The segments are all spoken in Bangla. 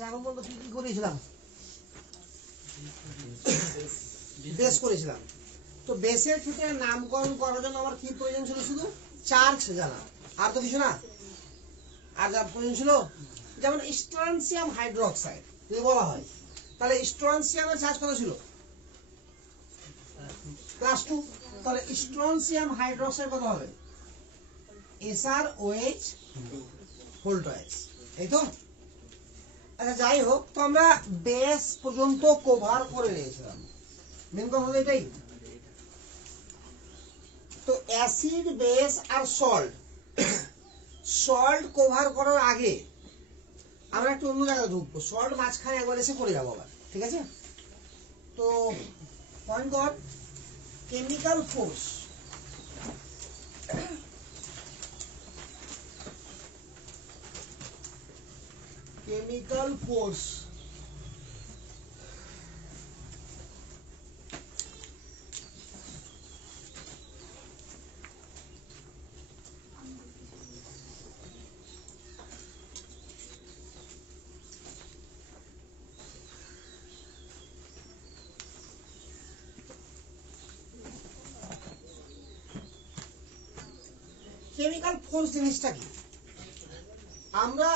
আচ্ছা এখন বলতো কি কি করেছিলাম? বেস করেছিলাম। তো বেসের ক্ষেত্রে নামকরণ করার জন্য আমার কি প্রয়োজন ছিল? শুধু চার্জ জানা, আর তো কিছু না। আর যা প্রয়োজন ছিল যেমন স্ট্রনসিয়াম হাইড্রোক্সাইড যদি বলা হয়, তাহলে স্ট্রনসিয়ামের চার্জ কত ছিল? ক্লাস 2। তাহলে স্ট্রনসিয়াম হাইড্রোক্সাইড কত হবে? SrOH ভোল্টেজ, এই তো। আচ্ছা যাই হোক, তো আমরা বেস পর্যন্ত কভার করে নিয়েছিলাম, মেন কথা হলো এটাই। তো অ্যাসিড, বেস আর সল্ট, সল্ট কভার করার আগে আমরা একটু অন্য জায়গায় ঢুকবো। সল্ট মাঝখানে একবার এসে পড়ে যাবো আবার, ঠিক আছে? তো পয়েন্ট কর chemical force. Chemical force chemical force জিনিসটা কি? আমরা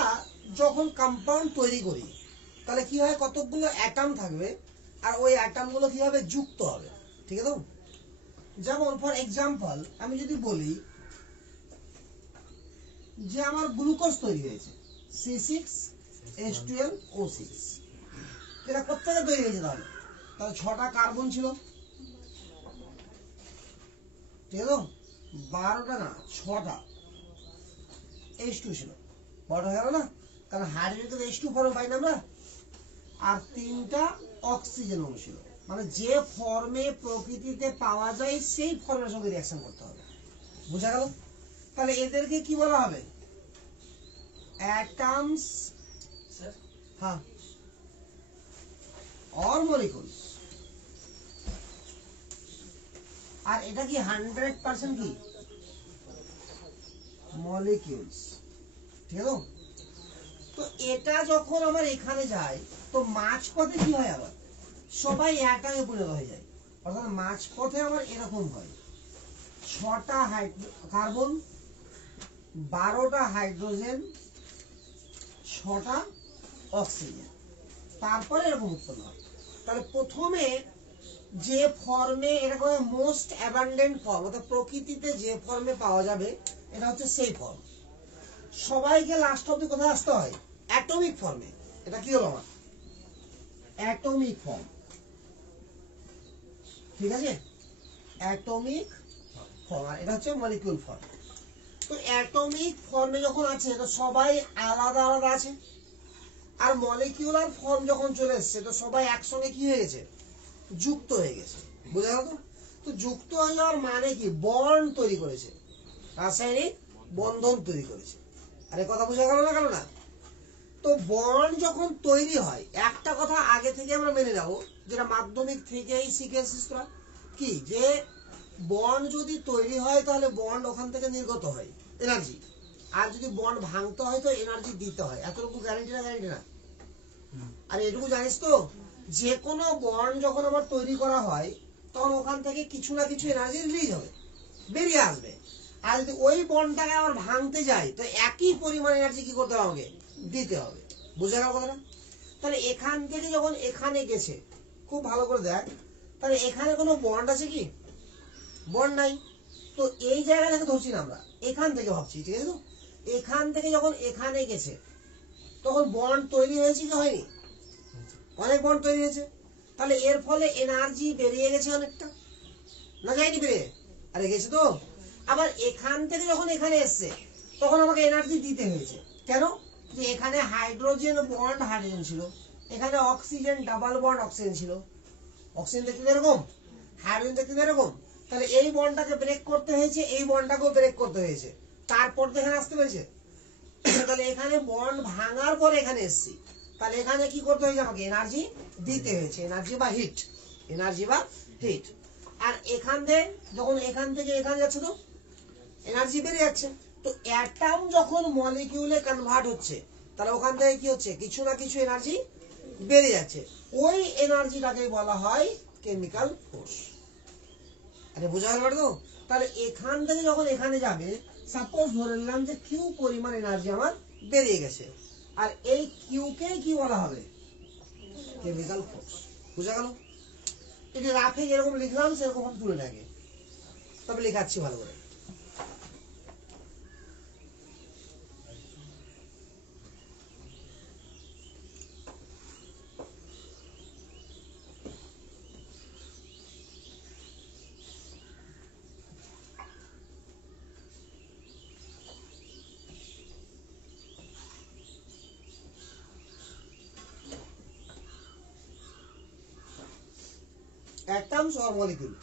যখন কম্পাউন্ড তৈরি করি তাহলে কি হয়, কতগুলো অ্যাটম থাকবে আর ওই অ্যাটম গুলো কি হবে? যুক্ত হবে, ঠিক আছে? যেমন ফর এক্সাম্পল আমি যদি বলি যে আমার গ্লুকোজ তৈরি হয়েছে C6H12O6, এটা কোথা থেকে তৈরি হয়েছে? তাহলে 6টা কার্বন ছিল, ঠিক আছে? 12টা না 6টা H2 ছিল, 12 হয়ে গেল না? কারণ হাইড্রোজেন থেকে H2 ফর্ম পাই না আমরা। আর 3টা অক্সিজেন অণু ছিল, মানে যে ফর্মে প্রকৃতিতে পাওয়া যায় সেই ফর্মের সঙ্গে রিঅ্যাকশন করতে হবে, বুঝা গেল? তাহলে এদেরকে কি বলা হবে? অ্যাটমস, হ্যাঁ, অর মলিকুলস। আর এটা কি 100% কি মলিকিউলস, ঠিক আছে? তো এটা যখন আমার এখানে যায় তো মাঝপথে কি হয়? আবার সবাই অ্যাটমে পরিণত হয়ে যায়, অর্থাৎ মাঝপথে আমার এরকম হয় 6টা কার্বন, 12টা হাইড্রোজেন, 6টা অক্সিজেন, তারপরে এরকম উৎপন্ন হয়। তাহলে প্রথমে যে ফর্মে, এরকম মোস্ট অ্যাবান্ডেন্ট ফর্ম, অর্থাৎ প্রকৃতিতে যে ফর্মে পাওয়া যাবে এটা হচ্ছে সেই ফর্ম। সবাইকে লাস্ট অব্দি কোথায় আসতে হয়? অ্যাটমিক ফর্মে। এটা কি হলো আমার? অ্যাটমিক ফর্ম, ঠিক আছে? অ্যাটমিক ফর্ম, আর এটা হচ্ছে মলিকিউল ফর্ম। তো অ্যাটমিক ফর্মে যখন আছে তো সবাই আলাদা আলাদা আছে, আর মলিকিউলার ফর্ম যখন চলে এসছে তো সবাই একসঙ্গে কি হয়ে গেছে? যুক্ত হয়ে গেছে, বুঝা গেল? তো যুক্ত হয়ে যাওয়ার মানে কি? বন্ড তৈরি করেছে, রাসায়নিক বন্ধন তৈরি করেছে। আরে কথা বোঝা গেল না? গেল না? তো বন্ড যখন তৈরি হয়, একটা কথা আগে থেকে আমরা মেনে যাবো, যেটা মাধ্যমিক থেকেই শিখে এসেছিস তোরা, কি যে বন্ড যদি তৈরি হয় তাহলে বন্ড ওখান থেকে নির্গত হয় এনার্জি, আর যদি বন্ড ভাঙতে হয় তো এনার্জি দিতে হয়। এতটুকু গ্যারান্টি না? গ্যারান্টি না? আর এটুকু জানিস তো, যে কোনো বন্ড যখন আবার তৈরি করা হয় তখন ওখান থেকে কিছু না কিছু এনার্জি রিলিজ হবে, বেরিয়ে আসবে। আর যদি ওই বন্ডটাকে আবার ভাঙতে যায় তো একই পরিমাণ এনার্জি কি করতে হবে? আমাকে দিতে হবে, বুঝে গেল কথাটা? তাহলে এখান থেকে যখন এখানে গেছে, খুব ভালো করে দেখ, তাহলে এখানে কোনো বন্ড আছে কি? বন্ড নাই। তো এই জায়গা থেকে ধরছি না আমরা, এখান থেকে ভাবছি, ঠিক আছে? তো এখান থেকে যখন এখানে গেছে তখন বন্ড তৈরি হয়েছে কি হয়নি? অনেক বন্ড তৈরি হয়েছে। তাহলে এর ফলে এনার্জি বেরিয়ে গেছে অনেকটা, না যায়নি বেরিয়ে? আরে গেছে তো। আবার এখান থেকে যখন এখানে এসছে তখন আমাকে এনার্জি দিতে হয়েছে, কেন? যে এখানে হাইড্রোজেন বন্ড হাইড্রোজেন ছিল, এখানে অক্সিজেন ডাবল বন্ড অক্সিজেন ছিল। অক্সিজেন দেখতে এরকম, হাইড্রোজেন দেখতে এরকম। তাহলে এই বন্ডটাকে ব্রেক করতে হয়েছে, এই বন্ডটাকেও ব্রেক করতে হয়েছে, তারপর তো এখানে আসতে পেরেছে। তাহলে এখানে বন্ড ভাঙার পর এখানে এসছি, তাহলে এখানে কি করতে হয়েছে? আমাকে এনার্জি দিতে হয়েছে, এনার্জি বা হিট, এনার্জি বা হিট। আর এখান থেকে যখন এখান থেকে এখানে যাচ্ছে তো এনার্জি বেরিয়ে যাচ্ছে। তো অ্যাটম যখন মলিকিউলে কনভার্ট হচ্ছে তাহলে ওখান থেকে কি হচ্ছে, কিছু না কিছু এনার্জি বেরিয়ে যাচ্ছে, ওই এনার্জিটাকে বলা হয় কেমিক্যাল ফোর্স। আরে বোঝা গেল তো? তাহলে এখান থেকে যখন এখানে যাবে, সাপোজ ধরে নিলাম যে কিউ পরিমাণ এনার্জি আমার বেরিয়ে গেছে, আর এই কিউকে কি বলা হবে, কেমিক্যাল ফোর্স। বোঝা গেল? এটি রাফে যেরকম লিখলাম সেরকম তুলে থাকে, তবে লেখাচ্ছি ভালো করে। Atoms or molecule?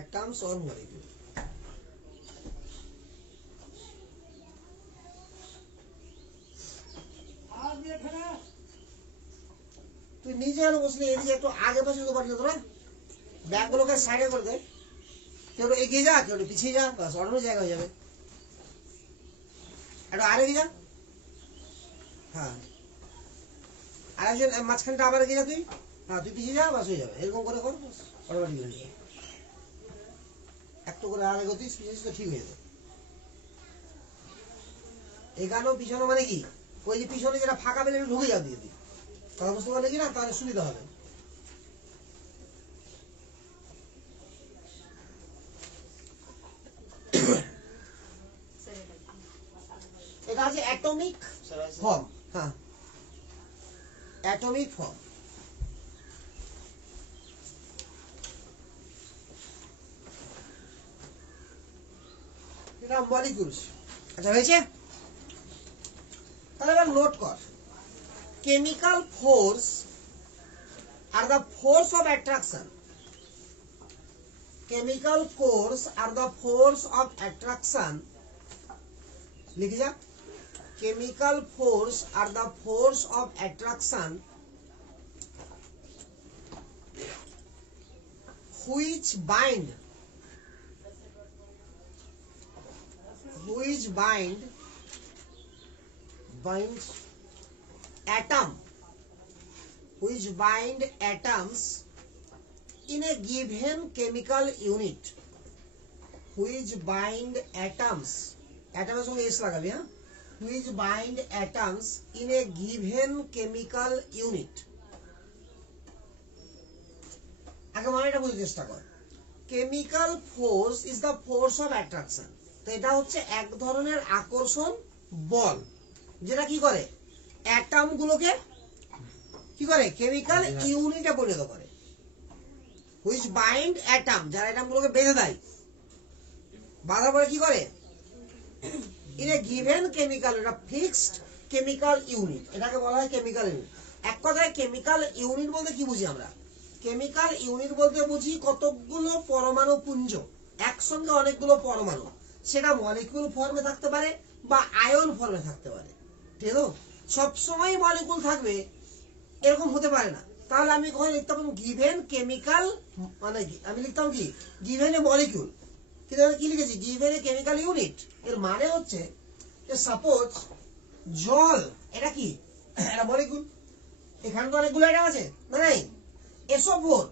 Atoms or molecule? তুই নিজে আলো বসলে এদিকে একটু আগে বসে তো পারছো তোরা, ব্যাগগুলোকে সাইডে করে দে, কেউ এগিয়ে যা, কেউ পিছিয়ে যা, বাস অন্য জায়গা হয়ে যাবে। একটু আর এগিয়ে যা, হ্যাঁ, আর একজন মাঝখানটা আবার এগিয়ে যা তুই, হ্যাঁ তুই পিছিয়ে যা, বাস হয়ে যাবে। এরকম করে কর, অটোমেটিক হয়ে যাবে। একটু করে আর এগোতিস, পিছিয়ে তো ঠিক হয়ে যাবে। এগানো পিছানো মানে কি, ওই যে পিছনে যেটা ফাঁকা পেলে ঢুকে যাও দিয়ে দিই, কথা বুঝতে পারলে কি না, তাহলে সুবিধা হবে। এটা আছে অ্যাটমিক ফর্ম, হ্যাঁ অ্যাটমিক ফর্ম। এটা মলিকিউলস। আচ্ছা হয়েছে? তাহলে এবার নোট কর, chemical force are the force of attraction. Chemical force are the force of attraction, লিখে যা, chemical force are the force of attraction which binds atoms in a given chemical unit, which bind atoms, atoms সঙ্গে s লাগাবি, হ্যাঁ, which bind atoms in a given chemical unit। আগে মানেটা বুঝতে চেষ্টা কর। Chemical force is the force of attraction, তো এটা হচ্ছে এক ধরনের আকর্ষণ বল, যেটা কি করে, অ্যাটম গুলোকে কি করে, কেমিক্যাল ইউনিটে পরিণত করে। হুইচ বাইন্ড অ্যাটম, যারা অ্যাটম গুলোকে বেঁধে দেয়, বাঁধার পরে কি করে, in a given chemical, এটা ফিক্সড কেমিক্যাল ইউনিট, এটাকে বলা হয় কেমিক্যাল ইউনিট। এক কথায় কেমিক্যাল ইউনিট বলতে কি বুঝি আমরা, কেমিক্যাল ইউনিট বলতে বুঝি কতগুলো পরমাণু পুঞ্জ, একসঙ্গে অনেকগুলো পরমাণু, সেটা মলিকিউল ফর্মে থাকতে পারে বা আয়ন ফর্মে থাকতে পারে। ঠিক আছে? সবসময় মলিকিউল থাকবে এরকম হতে পারে না। তাহলে আমি কখন লিখতাম গিভেন কেমিক্যাল, মানে আমি লিখতাম কি, গিভেন এ মলিকিউল, কিন্তু আমি কি লিখেছি, গিভেন এ কেমিক্যাল ইউনিট। এর মানে হচ্ছে যে সাপোজ জল, এটা কি, এটা মলিকিউল, এখানে তো অনেকগুলো অ্যাটম আছে না, নাই, SO4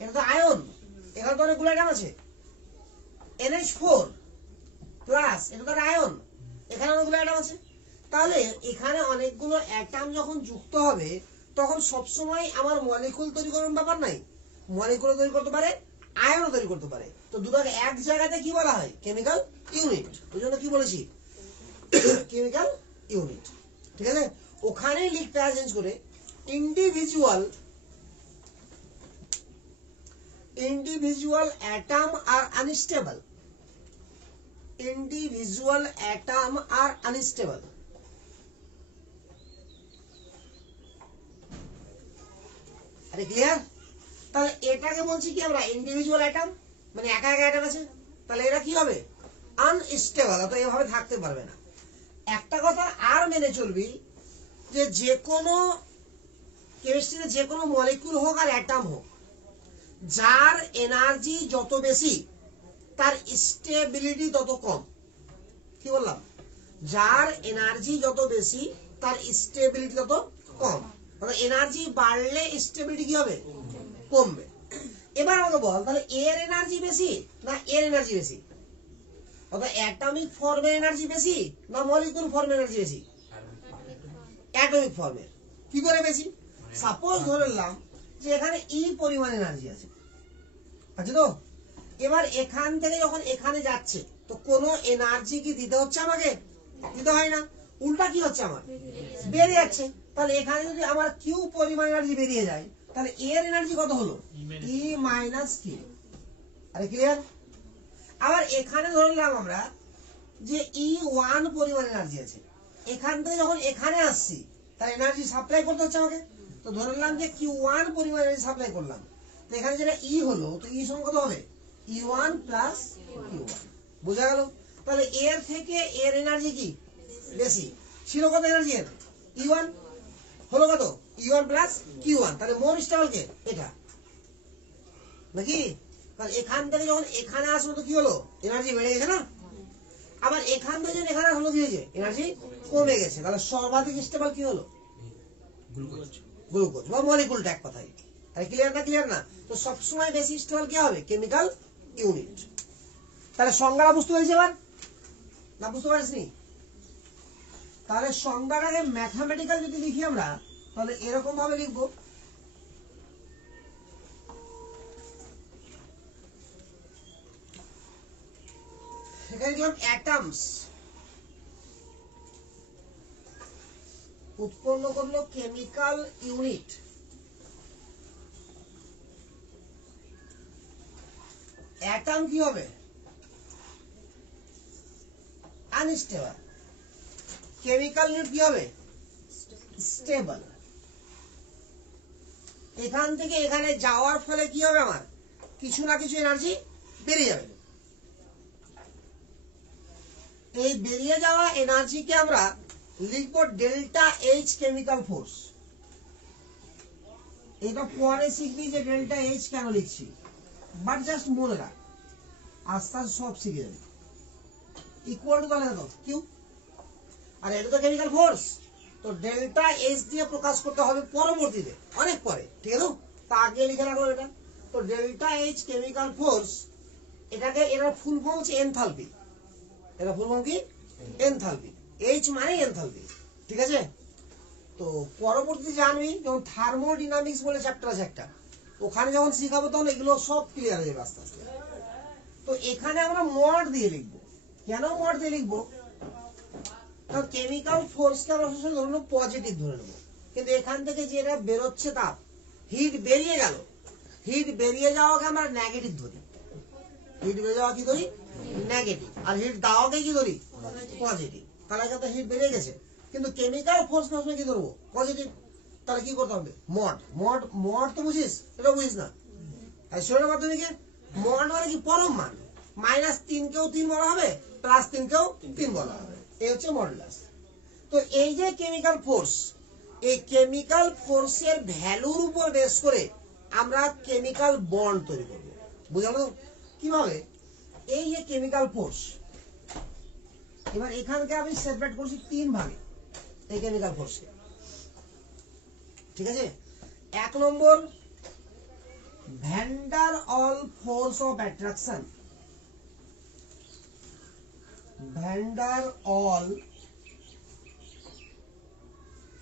এটা তো আয়ন, এখানে তো অনেকগুলো অ্যাটম আছে, NH4 প্লাস এটা তো আয়ন, এখানে অনেকগুলো অ্যাটম আছে। তাহলে এখানে অনেকগুলো অ্যাটম যখন যুক্ত হবে, তখন সবসময় আমার মলিকিউল তৈরি করার ব্যাপার নাই, মলিকিউল তৈরি করতে পারে, আয়নও তৈরি করতে পারে। তো দুটোকে এক জায়গাতে কি বলা হয়, কেমিক্যাল ইউনিট। ওই জন্য কি বলেছি, কেমিক্যাল ইউনিট। ঠিক আছে? ওখানে লিখটা চেঞ্জ করে individual atom are unstable, individual atom are unstable। আরে ক্লিয়ার? তাহলে এটাকে বলছি কি আমরা, ইন্ডিভিজুয়াল অ্যাটম, মানে একা একা অ্যাটম আছে, তাহলে এরা কি হবে, আনস্টেবল, অর্থাৎ এভাবে থাকতে পারবে না। একটা কথা আর মেনে চলবি, যে কোনো কেমিস্ট্রিতে যে কোনো মলিকিউল হোক আর অ্যাটম হোক, যার এনার্জি যত বেশি তার স্টেবিলিটি তত কম। কি বললাম? যার এনার্জি যত বেশি তার স্টেবিলিটি তত কম। মানে এনার্জি বাড়লে স্টেবিলিটি কি হবে? কমবে। এবার আমাকে বল, তাহলে এর এনার্জি বেশি না এর এনার্জি বেশি? অর্থাৎ অ্যাটমিক ফর্মের এনার্জি বেশি না মলিকিউল ফর্মের এনার্জি বেশি? অ্যাটমিক ফর্মের। কি করে বেশি? সাপোজ ধরে নিলাম যে এখানে ই পরিমাণ এনার্জি আছে, আছে তো? এবার এখান থেকে যখন এখানে যাচ্ছে তো কোনো এনার্জি কি দিতে হচ্ছে আমাকে? দিতে হয় না, উল্টা কি হচ্ছে আমার? বেরিয়ে যাচ্ছে। তাহলে এখানে যদি আমার কিউ পরিমাণ এনার্জি বেরিয়ে যায় তাহলে এর এনার্জি কত হলো? ই মাইনাস কিউ। আরে ক্লিয়ার? আবার এখানে ধরলাম আমরা যে E1 পরিমাণ এনার্জি আছে, এখান থেকে যখন এখানে আসছি তার এনার্জি সাপ্লাই করতে হচ্ছে আমাকে। তো ধরলাম যে Q1 পরিমাণ এনার্জি সাপ্লাই করলাম, তো এখানে যেটা E হলো, তো E সমান কত হবে? E1 plus Q1। বোঝা গেল? তাহলে এর থেকে এর এনার্জি কি বেশি ছিল? কত এনার্জি এর? E1 হলো কত? E1 plus Q1। তাহলে মোর স্টেবল কে? এটা নাকি? কারণ এখান থেকে যখন এখানে আসলো তো কি হলো? এনার্জি বেড়ে গেছে না? আবার এখান থেকে যখন এখানে হলো কি হয়েছে? এনার্জি কমে গেছে। তাহলে সর্বাধিক স্টেবল কি হলো? গ্লুকোজ বা মলিকুলটা, এক কথায়। তাই ক্লিয়ার না? ক্লিয়ার না? তো সবসময় বেশি স্টেবল কি হবে? Chemical unit. তাহলে সংজ্ঞাটা বুঝতে পেরেছি এবার না? বুঝতে পারিসনি? তাহলে সংজ্ঞাটাকে ম্যাথমেটিক্যাল যদি লিখি আমরা তাহলে এরকম ভাবে লিখবো, এখানে লিখলাম অ্যাটমস উৎপন্ন করলো কেমিক্যাল ইউনিট। অ্যাটম কি হবে? আনস্টেবল। কেমিক্যাল ইউনিট কি হবে? স্টেবল। এখান থেকে এখানে যাওয়ার ফলে কি হবে? আমার কিছু না কিছু এনার্জি বেরিয়ে যাবে। এই বেরিয়ে যাওয়া এনার্জিকে আমরা লিখব ডেল্টা এইচ কেমিক্যাল ফোর্স। এটা পরে শিখবি যে ডেল্টা এইচ কেন লিখছি, বাট জাস্ট মনে রাখ, আস্তে আস্তে সব শিখে যাবে। ইকুয়াল টু তাহলে দেখো কিউ, আর এটা তো কেমিক্যাল ফোর্স, তো ডেল্টা এইচ দিয়ে প্রকাশ করতে হবে পরবর্তীতে, অনেক পরে। ঠিক আছে? তা আগে লিখে রাখো এটা। তো ডেল্টা এইচ কেমিক্যাল ফোর্স, এটাকে এটার ফুল ফর্ম হচ্ছে এনথালপি। এটা ফুল ফর্ম কি? এনথালপি। এইচ মানে এনথালপি। ঠিক আছে? তো পরবর্তীতে জানবি, যখন থার্মোডাইনামিক্স বলে চ্যাপ্টার আছে একটা, ওখানে যখন শিখাবো তখন এগুলো সব ক্লিয়ার হয়ে যাবে আস্তে আস্তে। তো এখানে আমরা মড দিয়ে লিখবো। কেন মড দিয়ে লিখবো? কারণ কেমিক্যাল ফোর্সকে আমরা সবসময় ধরে নেবো পজিটিভ ধরে নেবো, কিন্তু এখান থেকে যেটা বেরোচ্ছে তাপ, হিট বেরিয়ে গেল, হিট বেরিয়ে যাওয়াকে আমরা নেগেটিভ ধরি। হিট বেরিয়ে যাওয়া কি ধরি? নেগেটিভ। আর হিট দেওয়াকে কি ধরি? পজিটিভ। তাহলে এখানে হিট বেরিয়ে গেছে, কিন্তু কেমিক্যাল ফোর্স সবসময় কি ধরবো? পজিটিভ। তাহলে কি করতে হবে? মড। মড মড তো বুঝিস? এটা বুঝিস না? শরীরের মাধ্যমিকে মড মানে কি? পরম মান। -3 কেও 3 বলা হবে, +3 কেও 3 বলা হবে। এই হচ্ছে মডুলাস। তো এই যে কেমিক্যাল ফোর্স, এই কেমিক্যাল ফোর্সের ভ্যালুর উপর বেস করে আমরা কেমিক্যাল বন্ড তৈরি করব। বুঝালো কিভাবে? এই যে কেমিক্যাল ফোর্স, এবার এখানকে আমি সেপারেট করছি 3 ভাগে এই কেমিক্যাল ফোর্সকে। ঠিক আছে? 1 নম্বর, van der wall force of attraction. Van der wall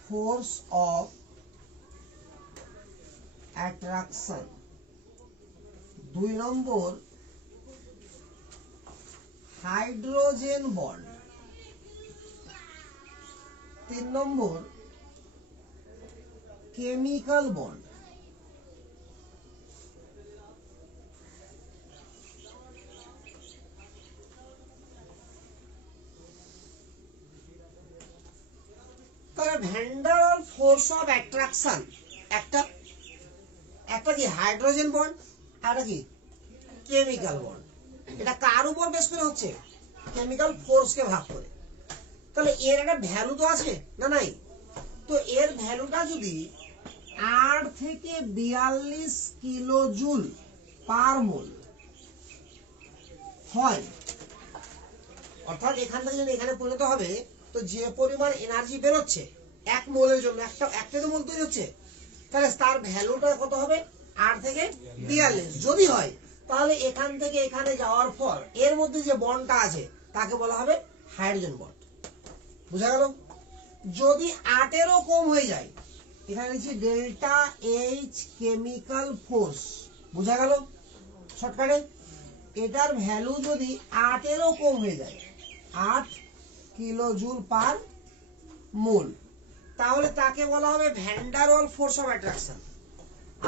force of attraction. 2 নম্বর, হাইড্রোজেন বন্ড। 3 নম্বর, কেমিক্যাল বন্ড। তাহলে van der wall force of attraction একটা, একটা কি হাইড্রোজেন বন্ড, আর একটা কি কেমিক্যাল বন্ড। এটা কার উপর বেস করে হচ্ছে? কেমিক্যাল ফোর্সকে ভাগ করে। তাহলে এর একটা ভ্যালু তো আছে না? নাই? তো এর ভ্যালুটা যদি 8 থেকে 42 কিলো জুল পার মোল হয়। অর্থাৎ এখান থেকে যদি এখানে পরিণত হবে, তো যে পরিমাণ এনার্জি বেরোচ্ছে এক মোলের জন্য, একটা তো মোল তৈরি হচ্ছে, তাহলে তার ভ্যালুটা কত হবে? 8 থেকে 42 যদি হয়, তাহলে এখান থেকে এখানে যাওয়ার পর এর মধ্যে যে বন্ডটা আছে তাকে বলা হবে হাইড্রোজেন বন্ড। বুঝা গেল? যদি 8-এরও কম হয়ে যায়, এখানে লিখছি ডেল্টা এইচ কেমিক্যাল ফোর্স। বুঝা গেল শর্টকাটে? এটার ভ্যালু যদি 8-এরও কম হয়ে যায়, 8 কিলো জুল পার মোল, তাহলে তাকে বলা হবে van der wall force of attraction.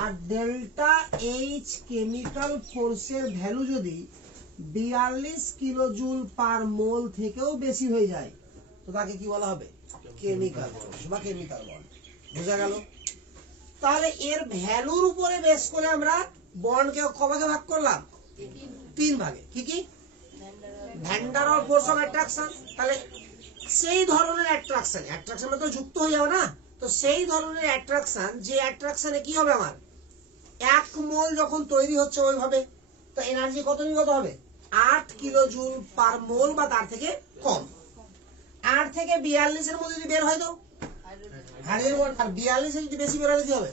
আর ডেল্টা এইচ কেমিক্যাল ফোর্সের ভ্যালু যদি 42 কিলো জুল পার মোল থেকেও বেশি হয়ে যায়, তো তাকে কি বলা হবে? কেমিক্যাল ফোর্স বা কেমিক্যাল বন্ড। বুঝা গেল? তাহলে এর ভ্যালুর উপরে বেস করে আমরা বন্ডকে কভাগে ভাগ করলাম? 3 ভাগে। কি কি? Van der wall force of attraction. তাহলে সেই ধরনের অ্যাট্রাকশন, অ্যাট্রাকশন তো যুক্ত হয়ে যাবে না, তো সেই ধরনের অ্যাট্রাকশন যে অ্যাট্রাকশনে কি হবে, আমার 1 মোল যখন তৈরি হচ্ছে ওইভাবে, তো এনার্জি কত নির্গত হবে? 8 কিলো জুল পার মোল বা তার থেকে কম। 8 থেকে 42 এর মধ্যে যদি বের হয়, তো হাইড্রোজেন বন্ড। আর 42 এর যদি বেশি বের হলে কি হবে?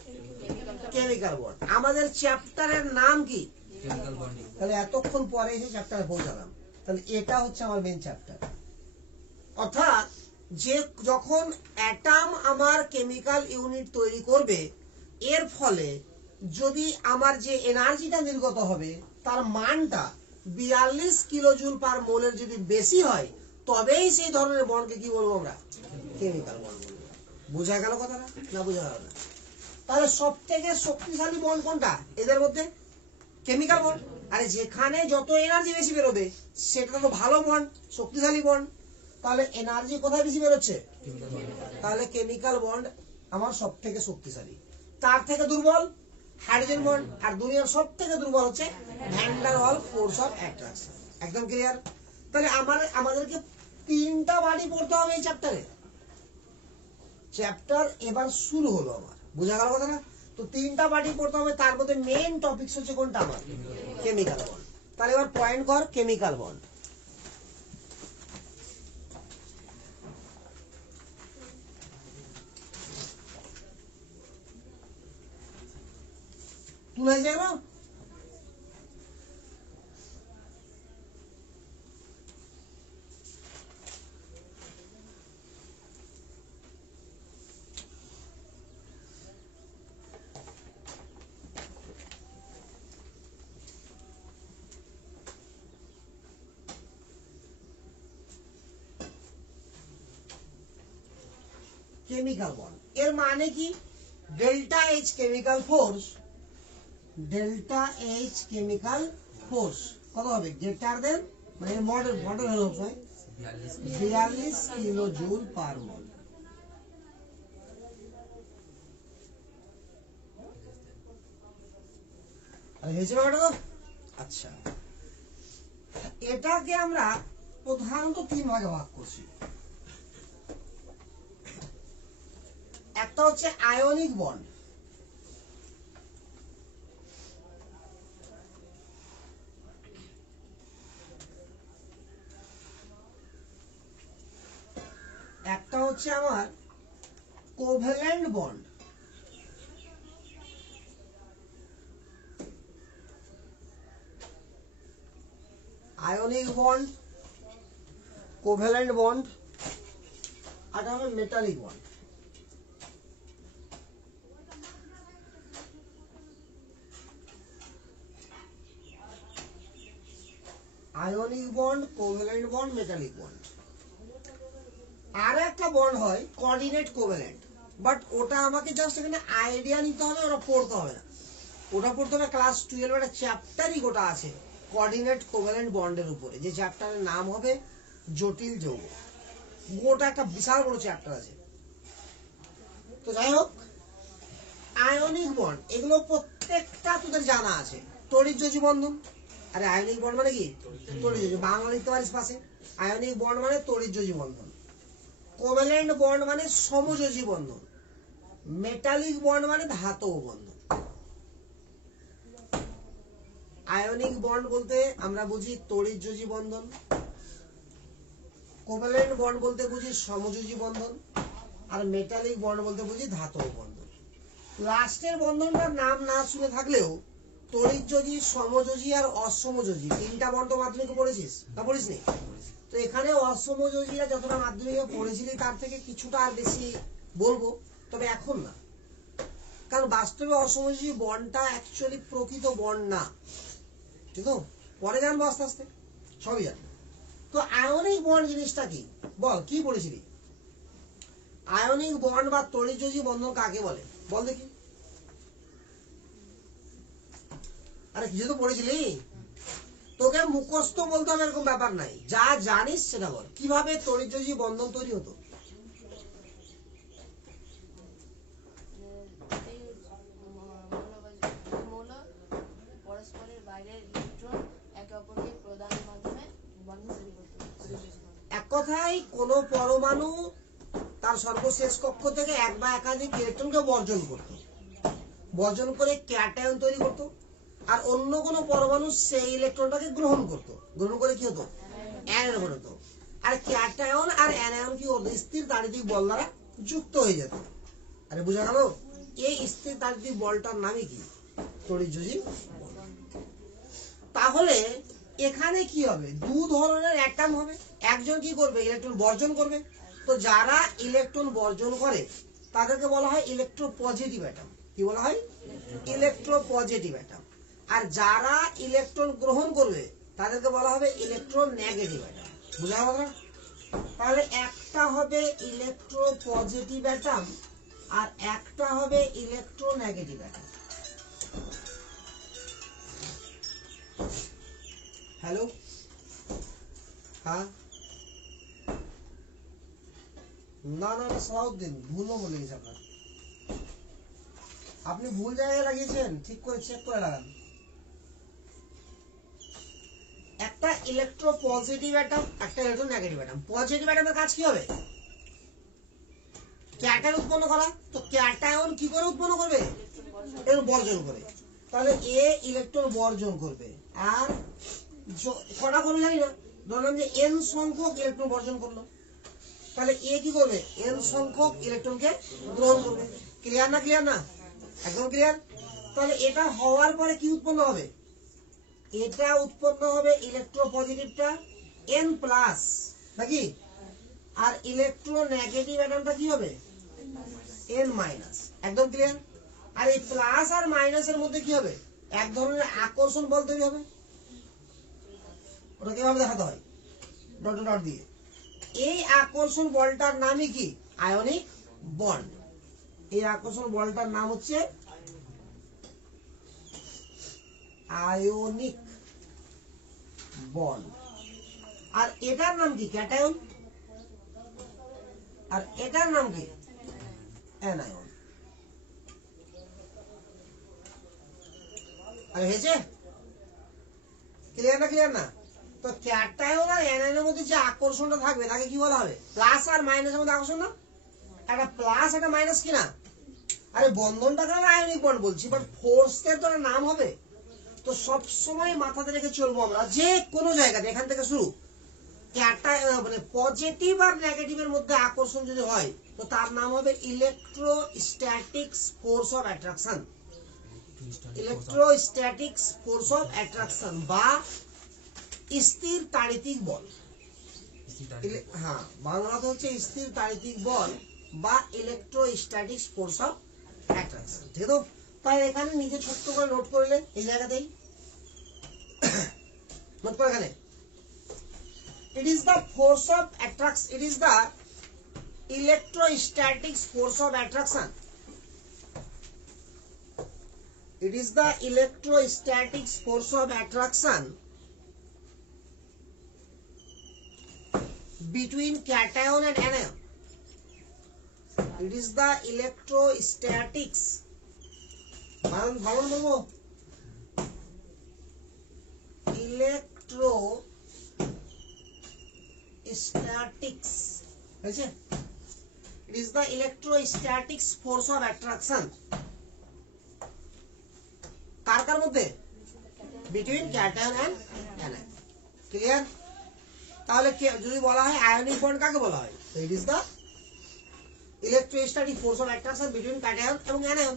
Chemical bond. আমাদের চ্যাপ্টারের নাম কি? Chemical bonding. তাহলে এতক্ষণ পরে এসে চ্যাপ্টারে পৌঁছালাম। তাহলে এটা হচ্ছে আমার মেইন চ্যাপ্টার। অর্থাৎ যে যখন অ্যাটম আমার কেমিক্যাল ইউনিট তৈরি করবে, এর ফলে যদি আমার যে এনার্জিটা নির্গত হবে তার মানটা 42 কিলো জুল পার মোলের যদি বেশি হয়, তবেই সেই ধরনের বন্ডকে কি বলবো আমরা? কেমিক্যাল বন্ড বলবো। বোঝা গেল কথাটা? না বোঝা গেল না? তাহলে সব থেকে শক্তিশালী বন্ড কোনটা এদের মধ্যে? Chemical bond. আরে যেখানে যত এনার্জি বেশি বেরোবে সেটা তো ভালো বন্ড, শক্তিশালী বন্ড। তাহলে এনার্জি কোথায় বেশি বেরোচ্ছে? তাহলে কেমিক্যাল বন্ড আমার সব থেকে শক্তিশালী। তার থেকে দুর্বল হাইড্রোজেন বন্ড। আর দুনিয়ার সব থেকে দুর্বল হচ্ছে van der wall force of attraction. একদম ক্লিয়ার? তাহলে আমাদেরকে 3টা বাড়ি পড়তে হবে এই চ্যাপ্টারে। চ্যাপ্টার এবার শুরু হলো আমার। বোঝা গেল কথা না? তো 3টা বাড়ি পড়তে হবে, তার মধ্যে মেইন টপিকস হচ্ছে কোনটা? আমার কেমিক্যাল বন্ড। তাহলে এবার পয়েন্ট কর কেমিক্যাল বন্ড। তুলে যায় না? কেমিক্যাল বন্ড এর মানে কি? Delta H chemical force, delta H chemical force কত হবে? গ্রেটার দেন, মানে মডেল হলো 42 কিলো জুল পার মোল। হয়েছে ব্যাপারটা তো? আচ্ছা, এটাকে আমরা প্রধানত 3 ভাগে ভাগ করছি। একটা হচ্ছে আয়নিক বন্ড, একটা হচ্ছে আমার covalent bond, ionic bond, covalent bond, আর হবে metallic bond. Ionic bond, covalent bond, metallic bond. আর একটা বন্ড হয় কোঅর্ডিনেট কোভ্যালেন্ট, বাট ওটা আমাকে জাস্ট এখানে আইডিয়া নিতে হবে, ওটা পড়তে হবে না। ওটা পড়তে হবে ক্লাস 12 একটা চ্যাপ্টারই গোটা আছে কোঅর্ডিনেট কোভ্যালেন্ট বন্ডের উপরে, যে চ্যাপ্টারের নাম হবে জটিল যৌগ। গোটা একটা বিশাল বড় চ্যাপ্টার আছে। তো যাই হোক, আয়নিক বন্ড এগুলো প্রত্যেকটা তোদের জানা আছে। তড়িৎযোজী বন্ধন, আরে আয়নিক বন্ড মানে কি? তড়িৎযোজী। বাংলা লিখতে পারিস পাশে। আয়নিক বন্ড মানে তড়িৎযোজী বন্ধন। কোভ্যালেন্ট বন্ড মানে সমযোজী বন্ধন। মেটালিক বন্ড মানে ধাতব বন্ধন। আয়নিক বন্ড বলতে আমরা বুঝি তড়িৎযোজী বন্ধন, কোভ্যালেন্ট বন্ড বলতে বুঝি সমযোজী বন্ধন, আর মেটালিক বন্ড বলতে বুঝি ধাতব বন্ধন। লাস্টের বন্ধনটার নাম না শুনে থাকলেও তড়িৎযোজী, সমযোজী আর অসমযোজী তিনটা বন্ড মাধ্যমিকে পড়েছিস না পড়িসনি? তো এখানে অসমযোজীরা যতটা মাধ্যমিকে পড়েছিলি তার থেকে কিছুটা আর বেশি বলবো, তবে এখন না, কারণ বাস্তবে অসমযোজী বন্ডটা অ্যাকচুয়ালি প্রকৃত বন্ড না, ঠিক তো? পরে জানবো আস্তে আস্তে, সবই জানবো। তো আয়নিক বন্ড জিনিসটা কি বল, কি পড়েছিলি? আয়নিক বন্ড বা তড়িৎযোজী বন্ধন কাকে বলে বল দেখি। আরে কিছু তো পড়েছিলি, তোকে মুখস্থ বলতে হবে এরকম ব্যাপার নাই, যা জানিস সেটা বল। কিভাবে তড়িৎযোজী বন্ধন তৈরি হতো? এক কথায় কোন পরমাণু তার সর্বশেষ কক্ষ থেকে এক বা একাধিক ইলেকট্রনকে বর্জন করত, বর্জন করে ক্যাটায়ন তৈরি করত, আর অন্য কোনো পরমাণু সেই ইলেকট্রনটাকে গ্রহণ করত, গ্রহণ করে কি হতো? অ্যানায়ন হতো। আর ক্যাটায়ন আর অ্যানায়ন কি হতো? স্থির তাড়িতিক বল দ্বারা যুক্ত হয়ে যেত। আরে বোঝা গেল? এই স্থির তাড়িতিক বলটার নামই কি? তড়িৎযোজী বল। তাহলে এখানে কি হবে? দু ধরনের অ্যাটম হবে, একজন কি করবে? ইলেকট্রন বর্জন করবে। তো যারা ইলেকট্রন বর্জন করে তাদেরকে বলা হয় ইলেকট্রোপজিটিভ অ্যাটম। কি বলা হয়? Electropositive atom. আর যারা ইলেকট্রন গ্রহণ করবে তাদেরকে বলা হবে ইলেকট্রোনেগেটিভ অ্যাটম। বুঝা গেল? তাহলে একটা হবে ইলেকট্রোপজিটিভ অ্যাটম আর একটা হবে ইলেকট্রোনেগেটিভ অ্যাটম। হ্যালো, হ্যাঁ, না না না, সালাউদ্দিন ভুল বলে গেছে আপনার, আপনি ভুল জায়গায় লাগিয়েছেন, ঠিক করে চেক করে লাগান। একটা ইলেকট্রো পজিটিভ অ্যাটম, একটা ইলেকট্রো নেগেটিভ অ্যাটম। পজিটিভ অ্যাটমের কাজ কি হবে? ক্যাটায়ন উৎপন্ন করা। তো ক্যাটায়ন কি করে উৎপন্ন করবে? এর বর্জন করে। তাহলে এ ইলেকট্রন বর্জন করবে, আর কটা করবে জানি না, ধরলাম যে এন সংখ্যক ইলেকট্রন বর্জন করলো, তাহলে এ কি করবে? এন সংখ্যক ইলেকট্রনকে গ্রহণ করবে। ক্লিয়ার না? ক্লিয়ার না? একদম ক্লিয়ার। তাহলে এটা হওয়ার পরে কি উৎপন্ন হবে? এটা উৎপন্ন হবে ইলেকট্রোপজিটিভটা এন প্লাস, নাকি? আর ইলেকট্রোনেগেটিভ অ্যাটমটা কি হবে? N minus. একদম ক্লিয়ার। আর এই প্লাস আর মাইনাসের মধ্যে কি হবে? এক ধরনের আকর্ষণ বল তৈরি হবে। ওটা কিভাবে দেখাতে হয়? ডট ডট দিয়ে। এই আকর্ষণ বলটার নামই কি? Ionic bond. এই আকর্ষণ বলটার নাম হচ্ছে আয়নিক বন্ড। আর এটার নাম কি? ক্যাটায়ন। আর এটার নাম কি? অ্যানায়ন। আর হয়েছে? ক্লিয়ার না? ক্লিয়ার না? তো ক্যাটায়ন আর অ্যানায়নের মধ্যে যে আকর্ষণটা থাকবে তাকে কি বলা হবে? প্লাস আর মাইনাসের মধ্যে আকর্ষণ না? একটা প্লাস একটা মাইনাস কিনা? আরে বন্ধনটাকে আমরা আয়নিক বন্ড বলছি, বাট ফোর্সের তো নাম হবে। তো সব সময় মাথাতে রেখে চলবো আমরা, যে কোনো জায়গাতে, এখান থেকে শুরু, মানে পজিটিভ আর নেগেটিভের মধ্যে আকর্ষণ যদি হয় তো তার নাম হবে electrostatics force of attraction. Electrostatics force of attraction বা স্থির তাড়িতিক বল। হ্যাঁ, বাংলাতে হচ্ছে স্থির তাড়িতিক বল বা ইলেকট্রোস্ট্যাটিক্স ফোর্স অফ অ্যাট্রাকশন। ঠিক আছে? তাই এখানে নিজে ছোট্ট করে নোট করলে, এই জায়গাতেই নোট করে এখানে, it is the force of attraction, it is the electrostatics force of attraction, it is the electrostatics force of attraction between cation and anion. It is the electrostatics, ভালো বলবো, electrostatics হয়েছে? It is the electrostatic force of attraction. কার কার মধ্যে? Between cation and anion. Clear? তাহলে যদি বলা হয় আয়নিক বন্ড কাকে বলা হয়? So it is the electrostatic force of attraction between cation এবং anion.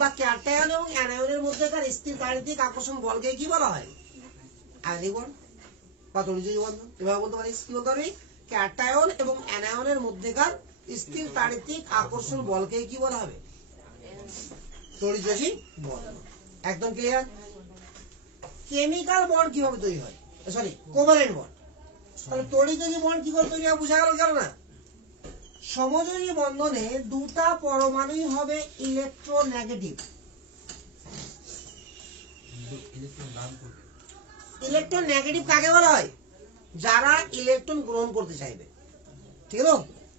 বা ক্যাটায়ন এবং অ্যানায়নের মধ্যেকার স্থির গাণিতিক আকর্ষণ বলকে কি বলা হয়? আয়নিক বন্ড বা তড়িৎ বন্ধন। এভাবে বলতে পারিস, কি বলতে পারবি? ক্যাটায়ন এবং অ্যানায়নের মধ্যেকার স্থির গাণিতিক আকর্ষণ বলকে কি বলা হবে? তড়িৎ বন্ধন। একদম ক্লিয়ার? কেমিক্যাল বন্ড কিভাবে তৈরি হয়? Sorry, covalent bond. তাহলে তড়িৎ বন্ড কি করে তৈরি হয় বোঝা গেল কেন না? সমযোজী বন্ধনে দুটা পরমাণুই হবে ইলেকট্রোনেগেটিভ। ইলেকট্রোনেগেটিভ কাকে বলা হয়? যারা ইলেকট্রন গ্রহণ করতে চাইবে। ঠিক আছে?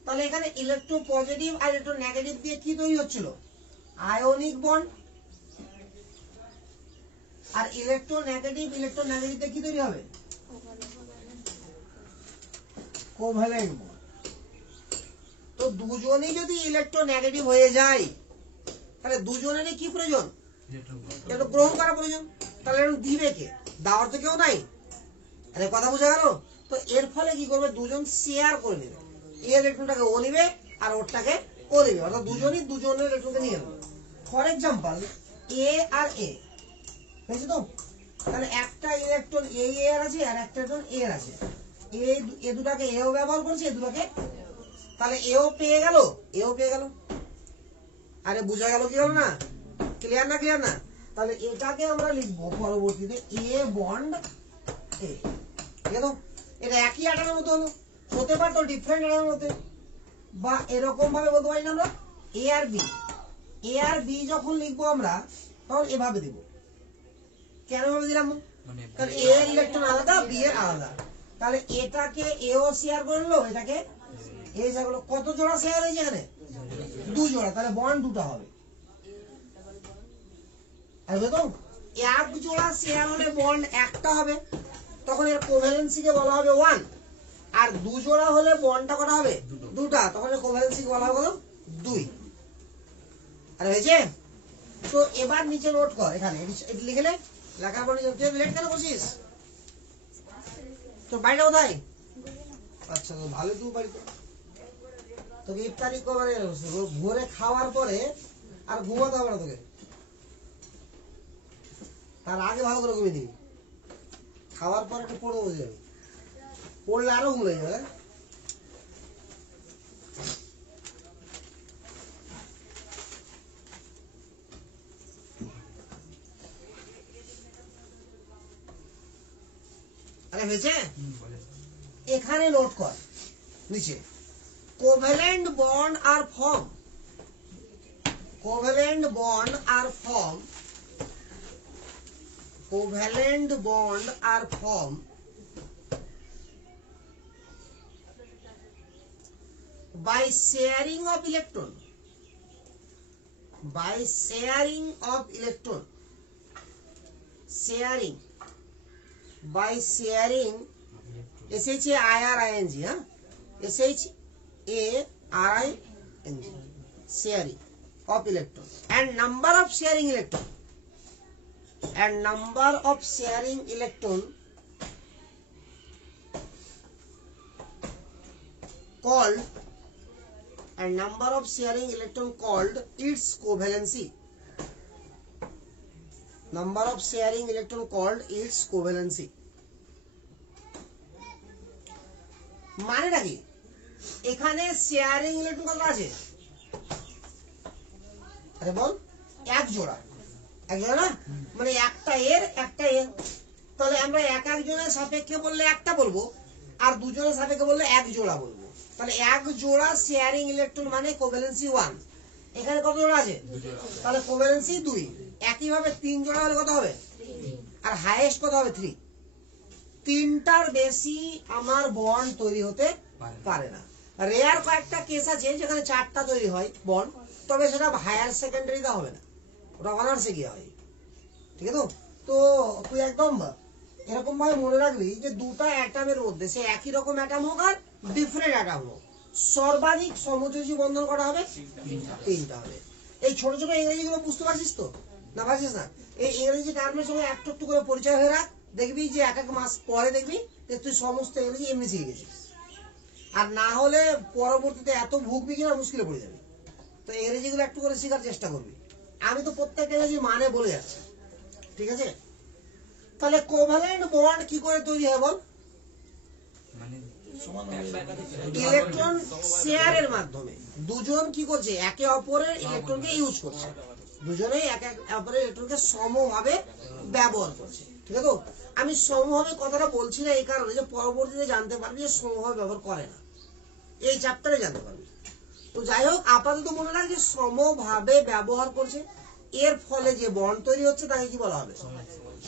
তাহলে এখানে ইলেকট্রো পজিটিভ আর ইলেকট্রো নেগেটিভ দিয়ে কি তৈরি হচ্ছিল? Ionic bond. আর ইলেকট্রো নেগেটিভ দিয়ে কি তৈরি হবে? Covalent bond. তো দুজনেই যদি ইলেকট্রো নেগেটিভ হয়ে যায় তাহলে দুজনেরই কি প্রয়োজন? এটা গ্রহণ করা প্রয়োজন। তাহলে এরকম দিবে কে? দেওয়ার তো কেউ নাই। আরে কথা বোঝা গেল? তো এর ফলে কি করবে? দুজন শেয়ার করে নেবে। এই ইলেকট্রনটাকে ও নিবে আর ওরটাকে ও নিবে, অর্থাৎ দুজনই দুজনের ইলেকট্রনকে নিয়ে নেবে। ফর এক্সাম্পল এ আর এ, বুঝছো তো? তাহলে একটা ইলেকট্রন এ এর আছে আর একটা ইলেকট্রন এ এর আছে। এ দুটাকে এও ব্যবহার করছে, এ দুটাকে, তাহলে এও পেয়ে গেল, এও পেয়ে গেল। আরে বুঝা গেল কি হলো না? ক্লিয়ার না? ক্লিয়ার না? তাহলে এটাকে আমরা লিখবো পরবর্তীতে এ বন্ড এ। ঠিক আছে? এটা একই অ্যাটমের মতো হলো, হতে পারতো ডিফারেন্ট অ্যাটমের মধ্যে, বা এরকম ভাবে বলতে পারি না আমরা এ আর বি। এ আর বি যখন লিখবো আমরা তখন এভাবে দিব। কেন ভাবে দিলাম? কারণ এ এর ইলেকট্রন আলাদা, বি এর আলাদা। তাহলে এটাকে এও শেয়ার করলো, এটাকে এই যেগুলো কত জোড়া শেয়ার হয়েছে এখানে? 2 জোড়া। তাহলে বন্ড দুটো হবে। তো এক জোড়া শেয়ার হলে বন্ড একটা হবে, তখন এর কোভ্যালেন্সিকে বলা হবে 1। আর 2 জোড়া হলে বন্ডটা কটা হবে? দুটা, তখন এর কোভ্যালেন্সিকে বলা হবে 2। আর হয়েছে? তো এবার নিচে নোট কর, এখানে এটি লিখলে লেখার পর তুই লেট কেন করছিস? তোর বাড়িটা কোথায়? আচ্ছা, তো ভালো। তুই বাড়িতে তোকে ইফতারি করে ভোরে খাওয়ার পরে আর ঘুমাতে হবে না তোকে, তার আগে ভালো করে ঘুমিয়ে দিবি। খাওয়ার পর একটু পড়ে বসে যাবে, পড়লে আরো ঘুম লেগে যাবে। আরে হয়েছে? এখানে নোট কর নিচে covalent bond are form. Covalent bond are form, covalent bond are form by sharing of electron, by sharing of electron, sharing, by sharing, SHARING, SHARING, sharing of electron, and number of sharing electron, and number of sharing electron called, and number of sharing electron called its covalency, number of sharing electron called its covalency। মানেটা কি? এখানে শেয়ারিং ইলেকট্রন কত আছে? আরে বল, এক জোড়া। এক জোড়া না, মানে একটা এর একটা এর। তাহলে আমরা এক জনের সাপেক্ষে বললে একটা বলবো, আর দুজনের সাপেক্ষে বললে এক জোড়া বলবো। তাহলে এক জোড়া শেয়ারিং ইলেকট্রন মানে কোভ্যালেন্সি 1। এখানে কত জোড়া আছে? তাহলে কোভ্যালেন্সি 2। একই ভাবে 3 জোড়া হলে কত হবে? আর হাইয়েস্ট কত হবে? 3। 3টার বেশি আমার বন্ড তৈরি হতে পারে না। রেয়ার কয়েকটা কেস আছে যেখানে 4টা তৈরি হয় বন্ড, তবে সেটা হায়ার সেকেন্ডারিতে হবে না, ওটা অনার্সে গিয়ে হয়। ঠিক আছে? তো তুই একদম এরকম ভাবে মনে রাখবি যে দুটা অ্যাটমের মধ্যে, সে একই রকম অ্যাটম হোক আর ডিফারেন্ট অ্যাটম হোক, সর্বাধিক সমযোজী বন্ধন করা হবে 3টা হবে। এই ছোট ছোট ইংরেজিগুলো বুঝতে পারছিস তো, না পারছিস না? এই ইংরেজি টার্মের সঙ্গে একটু একটু করে পরিচয় হয়ে রাখ, দেখবি যে এক এক মাস পরে দেখবি যে তুই সমস্ত ইংরেজি এমনি শিখে গেছিস। আর না হলে পরবর্তীতে এত ভুগবি কিনা মুশকিলে পড়ে যাবে। তো ইংরেজিগুলো একটু করে শেখার চেষ্টা করবি। আমি তো প্রত্যেকটা ইংরেজি মানে বলে যাচ্ছি, ঠিক আছে? তাহলে কোভ্যালেন্ট বন্ড কি করে তৈরি হয় বল? ইলেকট্রন শেয়ারের মাধ্যমে দুজন কি করছে, একে অপরের ইলেকট্রনকে ইউজ করছে, দুজনেই একে অপরের ইলেকট্রনকে সমভাবে ব্যবহার করছে, ঠিক আছে? আমি সমভাবে কথাটা বলছি না এই কারণে যে পরবর্তীতে জানতে পারবি যে সমভাবে ব্যবহার করে না, এই চ্যাপ্টারে জানতে পারবি। তো যাই হোক, আপাতত মনে রাখ যে সমভাবে ব্যবহার করছে, এর ফলে যে বন্ড তৈরি হচ্ছে তাকে কি বলা হবে?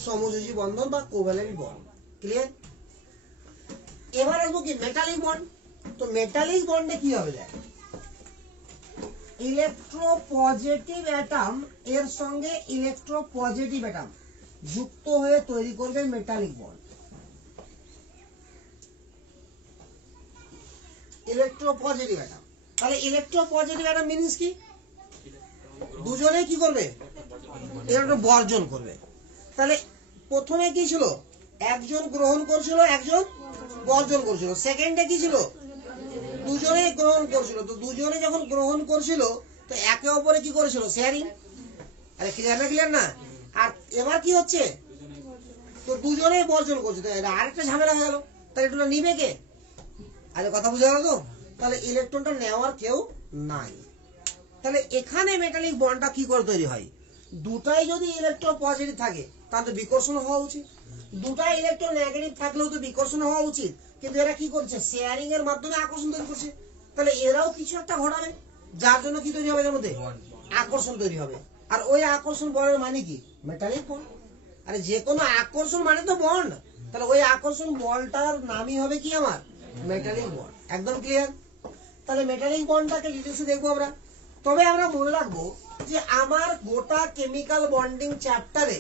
সমযোজী বন্ধন বা কোভ্যালেন্ট বন্ড। ক্লিয়ার? এবার আসবো কি মেটালিক বন্ড। তো মেটালিক বন্ডে কি হবে দেখ, ইলেকট্রোপজিটিভ অ্যাটম এর সঙ্গে ইলেকট্রোপজিটিভ অ্যাটম যুক্ত হয়ে তৈরি করবে মেটালিক বন্ড। ইলেকট্রোপজিটিভ অ্যাটম, তাহলে ইলেকট্রোপজিটিভ অ্যাটম মিনস কি? দুজনে কি করবে? ইলেকট্রন বর্জন করবে। তাহলে প্রথমে কি ছিল? একজন গ্রহণ করছিল, একজন বর্জন করছিল। সেকেন্ডে কি ছিল? দুজনেই গ্রহণ করছিল। তো দুজনে যখন গ্রহণ করছিল তো একে অপরে কি করেছিল? শেয়ারিং। আরে ক্লিয়ার না? ক্লিয়ার না? আর এবার কি হচ্ছে? তো দুজনেই বর্জন করছে, তো আরেকটা ঝামেলা হয়ে গেল। তাহলে ইলেকট্রনটা নিবে কে? আরে কথা বুঝা গেল তো? তাহলে ইলেকট্রনটা নেওয়ার কেউ নাই। তাহলে এখানে মেটালিক বন্ডটা কি করে তৈরি হয়? দুটাই যদি ইলেকট্রন পজিটিভ থাকে তাহলে বিকর্ষণ হওয়া উচিত, দুটাই ইলেকট্রন নেগেটিভ থাকলেও তো বিকর্ষণ হওয়া উচিত। কিন্তু এরা কি করছে? শেয়ারিং এর মাধ্যমে আকর্ষণ তৈরি করছে। তাহলে এরাও কিছু একটা ঘটাবে, যার জন্য কি তৈরি হবে? এর মধ্যে আকর্ষণ তৈরি হবে। আর ওই আকর্ষণ বলের মানে কি? Metallic bond. আরে যে কোনো আকর্ষণ মানে তো বন্ড, তাহলে ওই আকর্ষণ বলটার নামই হবে কি আমার? Metallic bond. একদম ক্লিয়ার? তাহলে মেটালিক বন্ডটাকে ডিটেইলসে দেখবো আমরা। তবে আমরা মনে রাখবো যে আমার গোটা কেমিক্যাল বন্ডিং চ্যাপ্টারে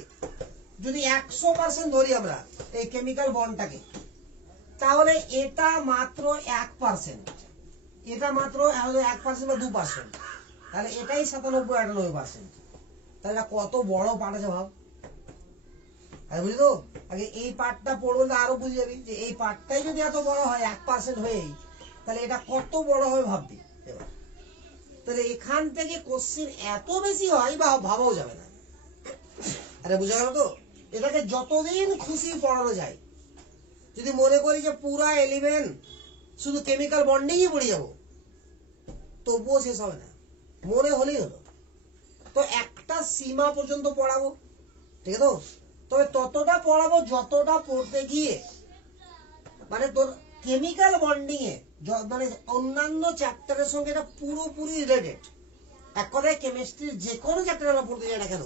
যদি 100% ধরি আমরা এই কেমিক্যাল বন্ডটাকে, তাহলে এটা মাত্র 1%, এটা মাত্র 1% বা 2%, তাহলে এটাই 97-98%। তাহলে কত বড় পার্ট আছে ভাব। বুঝলি তো? আগে এই পার্টটা পড়বো আরো বুঝে যাবি যে এই পার্টটাই যদি এত বড় হয় 1% হয়েই, তাহলে এটা কত বড় হবে ভাববি। এবার তাহলে এখান থেকে কোশ্চেন এত বেশি হয় বা ভাবাও যাবে না। আরে বুঝা গেল তো? এটাকে যতদিন খুশি পড়ানো যায়। যদি মনে করি যে পুরা 11 শুধু কেমিক্যাল বন্ডিংই পড়ে যাবো, তবুও শেষ হবে না, মনে হলেই হলো। তো একটা সীমা পর্যন্ত পড়াবো, ঠিক আছে তো? তবে ততটা পড়াবো যতটা পড়তে গিয়ে মানে তোর কেমিক্যাল বন্ডিং এ মানে অন্যান্য চ্যাপ্টারের সঙ্গে এটা পুরোপুরি রিলেটেড। এক কথায় কেমিস্ট্রির যে কোনো চ্যাপ্টার আমরা পড়তে যাই না কেন,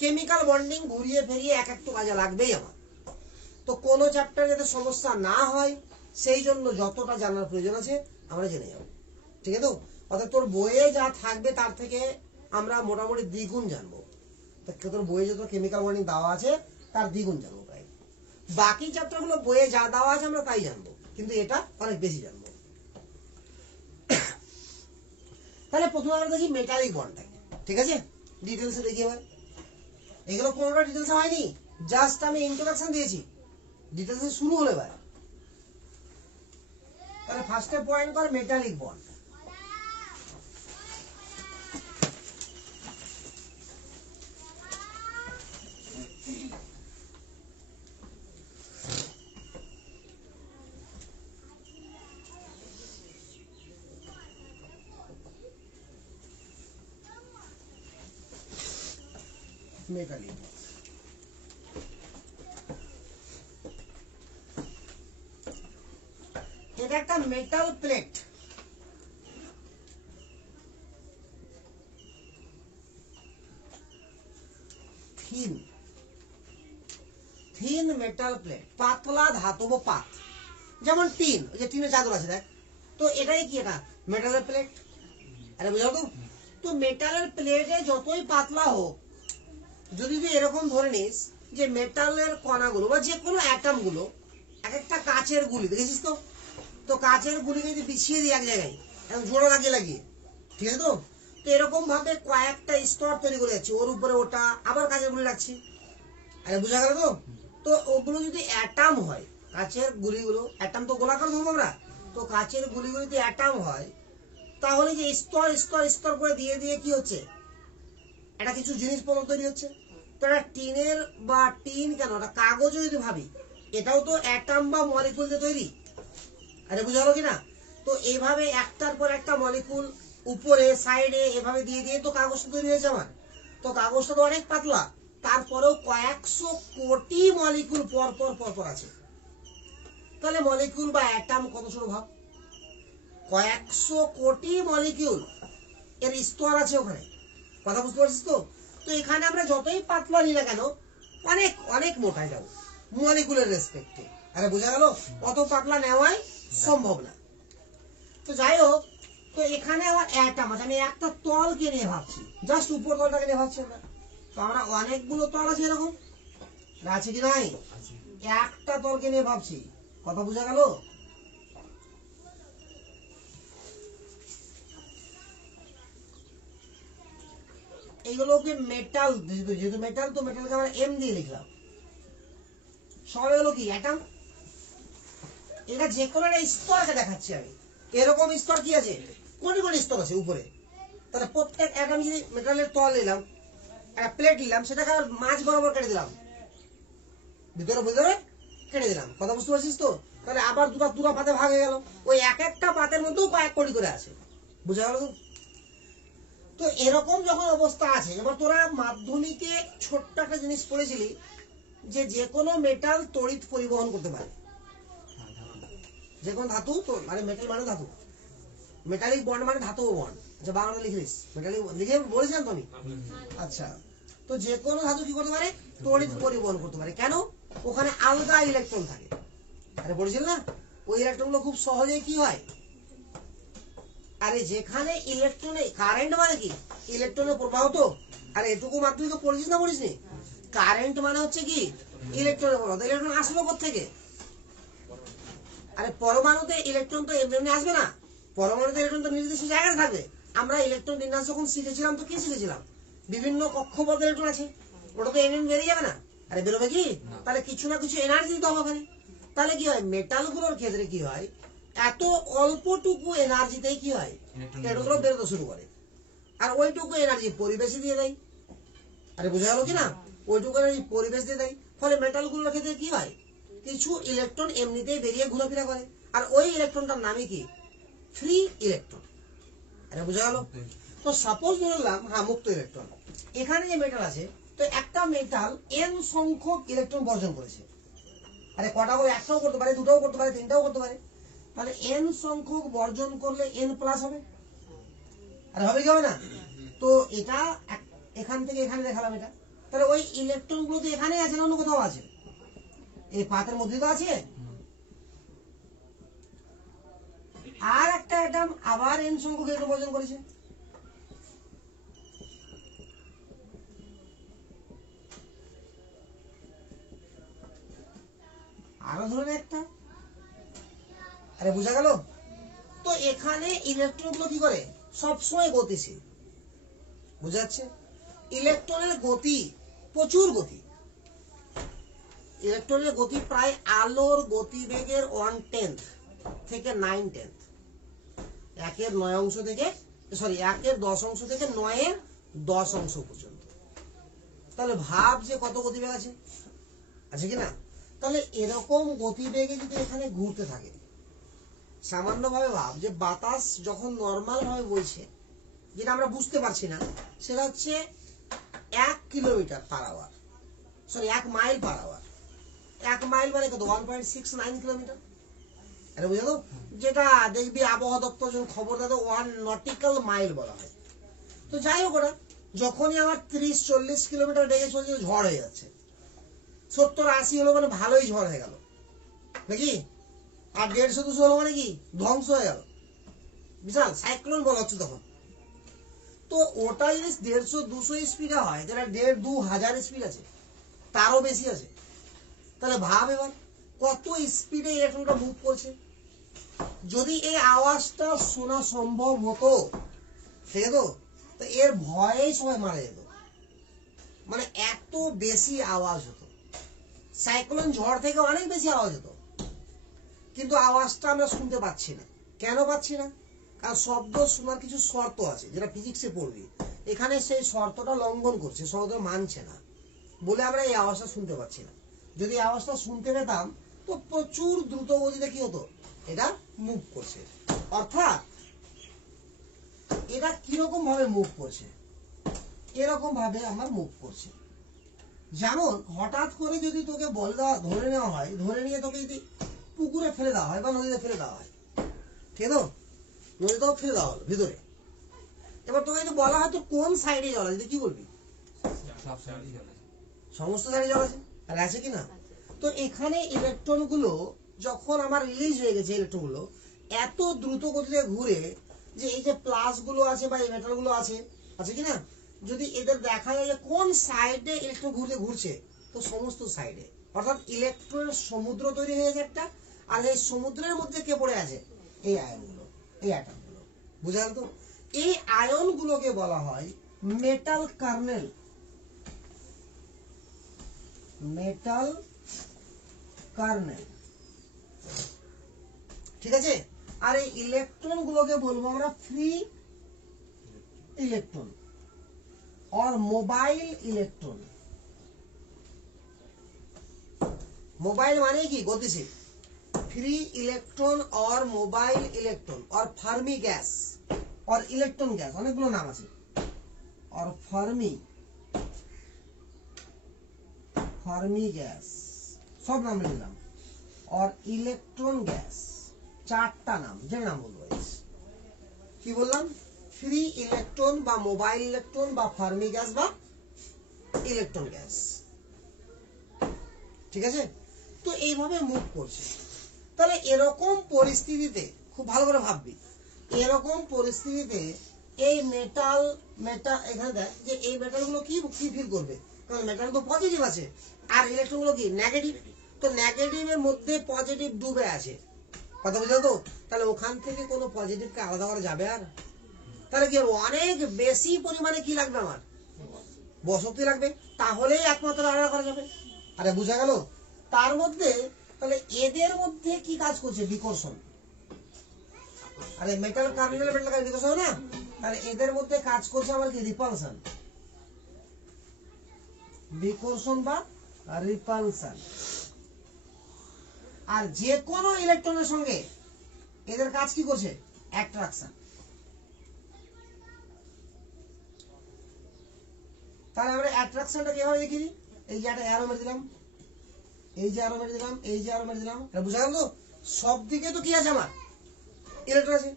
কেমিক্যাল বন্ডিং ঘুরিয়ে ফিরিয়ে এক একটু কাজে লাগবেই আমার। তো কোনো চ্যাপ্টার যাতে সমস্যা না হয় সেই জন্য যতটা জানার প্রয়োজন আছে আমরা জেনে যাব, ঠিক আছে তো? অর্থাৎ তোর বইয়ে যা থাকবে তার থেকে আমরা মোটামুটি দ্বিগুণ জানবো। তোর বইয়ে যত কেমিক্যাল বন্ডিং দেওয়া আছে তার দ্বিগুণ জানবো প্রায়। বাকি চ্যাপ্টারগুলো বইয়ে যা দেওয়া আছে আমরা তাই জানবো, কিন্তু এটা অনেক বেশি জানবো। তাহলে প্রথমে আমরা দেখি মেটালিক বন্ডটাকে, ঠিক আছে? ডিটেলসে দেখি এবার। এগুলো কোনোটা ডিটেলসে হয়নি, জাস্ট আমি ইন্ট্রোডাকশন দিয়েছি, ডিটেলসে শুরু হলো এবার। তাহলে ফার্স্টে পয়েন্ট কর মেটালিক বন্ড। মেটালিক এটা একটা metal plate, thin metal plate, পাতলা ধাতব পাত, যেমন টিন, ওই যে টিনের চাদর আছে দেখ, তো এটাই কি? এটা মেটালের প্লেট। আরে বুঝাও তো? তো মেটালের প্লেটে যতই পাতলা হোক, যদি তুই এরকম ধরে নিস যে মেটালের কণাগুলো বা যে কোনো অ্যাটম গুলো এক একটা কাচের গুলি, দেখেছিস তো? তো কাচের গুলিকে যদি বিছিয়ে দিই এক জায়গায়, জোড়া লাগিয়ে লাগিয়ে, ঠিক আছে তো? তো এরকম ভাবে কয়েকটা স্তর তৈরি করে যাচ্ছি, ওর উপরে ওটা, আবার কাচের গুলি রাখছি। আরে বুঝা গেল তো? তো ওগুলো যদি অ্যাটাম হয়, কাচের গুলিগুলো, অ্যাটাম তো গোলাকার ধরবো আমরা, তো কাচের গুলিগুলো যদি অ্যাটাম হয়, তাহলে যে স্তর স্তর স্তর করে দিয়ে দিয়ে কি হচ্ছে, এটা কিছু জিনিসপত্র তৈরি হচ্ছে। তো এটা টিনের বা টিন কেন, এটা কাগজও যদি ভাবি, এটাও তো অ্যাটাম বা মলিকুল দিয়ে তৈরি। আরে বুঝা গেল কিনা? তো এইভাবে একটার পর একটা মলিকুল উপরে সাইডে এভাবে দিয়ে দিয়ে তো কাগজটা তৈরি হয়েছে আমার। তো কাগজটা তো অনেক পাতলা, তারপরেও কয়েকশো কোটি মলিকুল পর পর পর পর আছে। তাহলে মলিকুল বা অ্যাটাম কত ছোট ভাব, কয়েকশো কোটি মলিকুল এর স্তর আছে ওখানে। কথা বুঝতে পারছিস তো? তো এখানে আমরা যতই পাতলা নিই না কেন, অনেক অনেক মোটায় যাবো মলিকুলের রেসপেক্টে। আরে বোঝা গেল? অত পাতলা নেওয়াই সম্ভব না। তো যাই হোক, তো এখানে আমার অ্যাটাম আছে, আমি একটা তলকে নিয়ে ভাবছি, জাস্ট উপর তলটাকে নিয়ে ভাবছি আমরা। তো আমরা অনেকগুলো তল আছে এরকম, আছে কি নাই? একটা তলকে নিয়ে ভাবছি। কথা বোঝা গেল? এইগুলোকে মেটাল, যেহেতু মেটাল, তো মেটালকে আমরা এম দিয়ে লিখলাম। সব এগুলো কি অ্যাটম। এটা যে কোনো একটা স্তরকে দেখাচ্ছি আমি। এরকম স্তর কি আছে, কোন কোন স্তর আছে উপরে। তাহলে প্রত্যেক অ্যাটম যদি মেটালের তল নিলাম, একটা প্লেট নিলাম, সেটাকে মাঝ বরাবর কেটে দিলাম, ভিতরে ভিতরে কেটে দিলাম। কথা বুঝতে পারছিস তো? তাহলে আবার দুটো দুটো পাতে ভাগ হয়ে গেল, ওই এক একটা পাতের মধ্যেও কয়েক কোটি করে আছে। বুঝা গেল তো? তো এরকম যখন অবস্থা আছে, এবার তোরা মাধ্যমিকে ছোট্ট একটা জিনিস পড়েছিলি যে যে কোনো মেটাল তড়িৎ পরিবহন করতে পারে, যে কোনো ধাতু, তো মানে মেটাল মানে ধাতু, মেটালিক বন্ড মানে ধাতু বন্ড। আচ্ছা বাংলা লিখিস, মেটালিক লিখে বলেছিলাম তো আমি। আচ্ছা, তো যে কোনো ধাতু কি করতে পারে, তড়িৎ পরিবহন করতে পারে। কেন? ওখানে আলগা ইলেকট্রন থাকে। আরে বলেছিল না, ওই ইলেকট্রনগুলো খুব সহজেই কি হয়, আরে যেখানে ইলেকট্রনে কারেন্ট মানে কি, ইলেকট্রনের প্রবাহ তো। আর এটুকু মাধ্যমিকে পড়েছিস না পড়িস নি? কারেন্ট মানে হচ্ছে কি ইলেকট্রনের প্রবাহ। ইলেকট্রন আসলো কোত্থেকে? আরে পরমাণুতে ইলেকট্রন তো এমনি এমনি আসবে না, পরমাণুতে ইলেকট্রন তো নির্দিষ্ট জায়গায় থাকবে। আমরা ইলেকট্রন বিন্যাস যখন শিখেছিলাম, তো কি শিখেছিলাম, বিভিন্ন কক্ষপথে ইলেকট্রন আছে, ওটা তো এমনি বেরিয়ে যাবে না। আরে বেরোবে কি? তাহলে কিছু না কিছু এনার্জি দিতে হবে ওখানে। তাহলে কি হয়, মেটালগুলোর ক্ষেত্রে কি হয়, এত অল্পটুকু এনার্জিতেই কি হয়, ইলেকট্রনগুলো বেরোতে শুরু করে। আর ওইটুকু এনার্জি পরিবেশে দিয়ে দেয়। আরে বোঝা গেল কিনা? ওইটুকু এনার্জি পরিবেশ দিয়ে দেয়, ফলে মেটালগুলোর ক্ষেত্রে কি হয়, কিছু ইলেকট্রন এমনিতেই বেরিয়ে ঘোরাফেরা করে। আর ওই ইলেকট্রনটার নামই কি, ফ্রি ইলেকট্রন। আরে বোঝা গেল? তো সাপোজ ধরলাম, হ্যাঁ মুক্ত ইলেকট্রন, এখানে যে মেটাল আছে, তো একটা মেটাল এন সংখ্যক ইলেকট্রন বর্জন করেছে। আরে কটা করে, একটাও করতে পারে, দুটাও করতে পারে, তিনটাও করতে পারে। তাহলে এন সংখ্যক বর্জন করলে এন প্লাস হবে। আরে হবে কি হবে না? তো এটা এখান থেকে এখানে দেখালাম এটা, তাহলে ওই ইলেকট্রন গুলো তো এখানে আছে না, অন্য কোথাও আছে? এই পাতের মধ্যে তো আছে। আর একটা অ্যাটম আবার এন সংখ্যক ইলেকট্রন বর্জন করেছে। আরো ধরনের একটা। আরে বোঝা গেল? তো এখানে ইলেকট্রন গুলো কি করে, সবসময় গতিশীল। বুঝা যাচ্ছে? ইলেকট্রনের গতি প্রচুর গতি। ইলেকট্রনের গতি প্রায় আলোর গতিবেগের 1/10 থেকে 9/10, 1/9 থেকে, সরি 1/10 থেকে 9/10 পর্যন্ত। তাহলে ভাব যে কত গতিবেগ আছে, আছে কি না? তাহলে এরকম গতিবেগে যদি এখানে ঘুরতে থাকে, সামান্য ভাবে ভাব যে বাতাস যখন নর্মাল ভাবে বইছে, যেটা আমরা বুঝতে পারছি না, সেটা হচ্ছে 1 kilometre per hour, sorry 1 mile per hour. 1 mile মানে কত, 1.69 কিলোমিটার। এটা বুঝে তো? যেটা দেখবি আবহাওয়া দপ্তর যখন খবর দেয়, 1 নটিক্যাল মাইল বলা হয়। তো যাই হোক, ওরা যখনই আমার 30-40 কিলোমিটার বেগে চলছে, ঝড় হয়ে যাচ্ছে। 70-80 হলো মানে ভালোই ঝড় হয়ে গেল নাকি? আর 150-200 হলো মানে কি, ধ্বংস হয়ে গেল, বিশাল সাইক্লোন বলা হচ্ছে তখন। তো ওটা যদি 150-200 স্পিডে হয়, যেটা 1,500-2,000 স্পিড আছে, তারও বেশি আছে। তাহলে ভাব এবার কত স্পিডে ইলেকট্রনটা মুভ করছে। যদি এই আওয়াজটা শোনা সম্ভব হতো, ঠিক আছে, তো এর ভয়েই সবাই মারা যেত। মানে এত বেশি আওয়াজ হতো, সাইক্লোন ঝড় থেকে অনেক বেশি আওয়াজ হতো, কিন্তু আওয়াজটা আমরা শুনতে পাচ্ছি না। কেন পাচ্ছি না? কারণ শব্দ শোনার কিছু শর্ত আছে, যেটা ফিজিক্সে পড়বি। এখানে সেই শর্তটা লঙ্ঘন করছে, শর্ত মানছে না বলে আমরা এই আওয়াজটা শুনতে পাচ্ছি না। যদি আওয়াজটা শুনতে পেতাম তো প্রচুর দ্রুত গতিতে কি হতো, এটা মুভ করছে। অর্থাৎ এটা কিরকম ভাবে মুভ করছে, এরকম ভাবে আমার মুভ করছে। যেমন হঠাৎ করে যদি তোকে বল দেওয়া ধরে নেওয়া হয়, ধরে নিয়ে তোকে যদি পুকুরে ফেলে দেওয়া হয় বা নদীতে ফেলে দেওয়া হয়, ঠিক আছে, নদীতেও ফেলে দেওয়া হলো ভিতরে, এবার তোকে যদি বলা হয় তো কোন সাইডে জল আছে, কি বলবি? সমস্ত সাইডে জল আছে। আর আছে কিনা? তো এখানে ইলেকট্রন গুলো যখন আমার রিলিজ হয়ে গেছে, ইলেকট্রন গুলো এত দ্রুত গতিতে ঘুরে যে এই যে প্লাস গুলো আছে বা এই মেটাল গুলো আছে, আছে কিনা, যদি এদের দেখা যায় যে কোন সাইডে ইলেকট্রন ঘুরছে, তো সমস্ত সাইডে। অর্থাৎ ইলেকট্রনের সমুদ্র তৈরি হয়েছে একটা, আর এই সমুদ্রের মধ্যে কে পড়ে আছে? এই আয়ন গুলো, এই অ্যাটম গুলো। বুঝা গেল তো? এই আয়ন গুলোকে বলা হয় মেটাল কার্নেল। মেটাল কার্নেল, ঠিক আছে। আর এই ইলেকট্রন গুলোকে বলবো আমরা ফ্রি ইলেকট্রন और মোবাইল ইলেকট্রন। मोबाइल माने की गतिशील, फ्री इलेक्ट्रन और मोबाइल इलेक्ट्रन और फार्मी गैस और इलेक्ट्रन गैस, অনেকগুলো নাম আছে। और ফার্মি গ্যাস সব নাম লিখলাম। और ইলেকট্রন গ্যাস চারটা নাম, যে নাম বলবো। কি বললাম? ফ্রি ইলেকট্রন বা মোবাইল ইলেকট্রন বা ফার্মি গ্যাস বা ইলেকট্রন গ্যাস, ঠিক আছে। তো এইভাবে মুভ করছে। তাহলে এরকম পরিস্থিতিতে খুব ভালো করে ভাববি, এরকম পরিস্থিতিতে এই মেটাল এখানে দেখ যে এই মেটাল গুলো কি ফিল করবে, কারণ মেটাল তো পজিটিভ আছে আর ইলেকট্রন গুলো কি নেগেটিভ। তো নেগেটিভের মধ্যে পজিটিভ ডুবে আছে, কথা বুঝলো তো? তাহলে ওখান থেকে কোনো পজিটিভকে আলাদা করা যাবে? আর তাহলে কি হবে, অনেক বেশি পরিমাণে কি লাগবে, আমার বশক্তি লাগবে, তাহলেই একমাত্র আলাদা করা যাবে। আরে বুঝা গেল? তার মধ্যে তাহলে এদের মধ্যে কি কাজ করছে? বিকর্ষণ। আরে মেটাল কার্নেল মেটাল বিকর্ষণ না, তাহলে এদের মধ্যে কাজ করছে আমার কি? রিপালশন। বিকর্ষণ বা রিপালশন। আর যে কোনো ইলেকট্রনের সঙ্গে এদের কাজ কি করছে? অ্যাট্রাকশন। তাহলে আমরা অ্যাট্রাকশনটা কিভাবে দেখি? এই যে একটা অ্যারো মেরে দিলাম, এই যে অ্যারো মেরে দিলাম, এই যে অ্যারো মেরে দিলাম, এটা বুঝা গেল তো? সব দিকে তো কি আছে, আমার ইলেকট্রন আছে।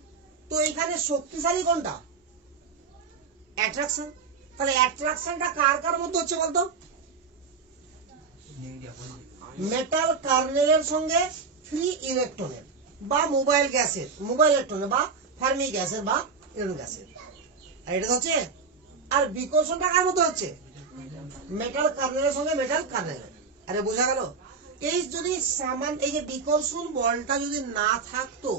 তো এখানে শক্তিশালী কোনটা? অ্যাট্রাকশন। তাহলে অ্যাট্রাকশনটা কার কার মধ্যে হচ্ছে বলতো? মেটাল কার্নেলের সঙ্গে ফ্রি ইলেকট্রনের বা মোবাইল গ্যাসের, মোবাইল ইলেকট্রনের বা ফার্মি গ্যাসের বা ইলেকট্রন গ্যাসের, আর এটা হচ্ছে। আর বিকর্ষণটা কার মধ্যে হচ্ছে? মেটাল কার্নেলের সঙ্গে মেটাল কার্নেলের। আরে বোঝা গেল? এই যদি সামান এই যে বিকর্ষণ বলটা যদি না থাকতো,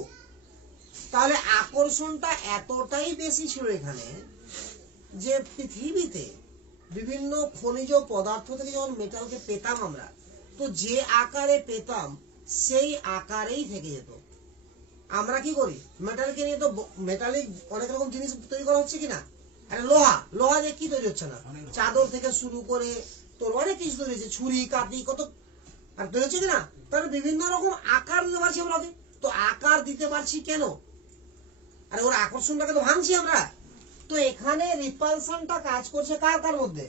তাহলে আকর্ষণটা এতটাই বেশি ছিল এখানে যে পৃথিবীতে বিভিন্ন খনিজ পদার্থ থেকে যখন মেটালকে পেতাম আমরা, তো যে আকারে পেতাম সেই আকারেই থেকে যেত। আমরা কি করি, মেটালকে নিয়ে তো মেটালিক অনেক রকম জিনিস তৈরি করা হচ্ছে কিনা। লোহা দিয়ে কি তৈরি হচ্ছে না, চাদর থেকে শুরু করে তোর অনেক কিছু তৈরি হচ্ছে, ছুরি কাটি কত আর তৈরি হচ্ছে কিনা। তাহলে বিভিন্ন রকম আকার দিতে পারছি আমরা। তো আকার দিতে পারছি কেন? আরে ওর আকর্ষণটাকে তো ভাঙছি আমরা। তো এখানে রিপালশনটা কাজ করছে কার কার মধ্যে?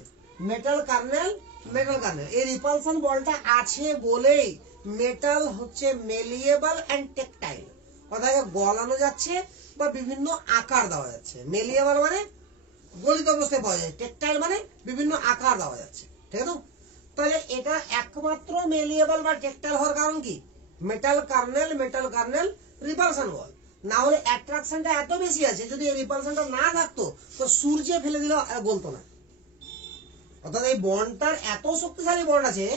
Metal kernel, metal kernel. এই রিপালশন বলটা আছে বলেই মেটাল হচ্ছে মেলিয়েবল এন্ড টেকটাইল, অর্থাৎ গলানো যাচ্ছে বা বিভিন্ন আকার দেওয়া যাচ্ছে। মেলিয়েবল মানে গলিত অবস্থায় পাওয়া যায়, টেকটাইল মানে বিভিন্ন আকার দেওয়া যাচ্ছে, ঠিক আছে। তাহলে এটা একমাত্র মেলিয়েবল বা টেকটাইল হওয়ার কারণ কি? মেটাল কার্নেল রিপালশন বল। না হলে অ্যাট্রাকশনটা এত বেশি আছে, যদি এই রিপালশনটা না থাকতো তো সূর্যে ফেলে দিলেও বলতো না। অর্থাৎ এই বন্ডটার এত শক্তিশালী বন্ড আছে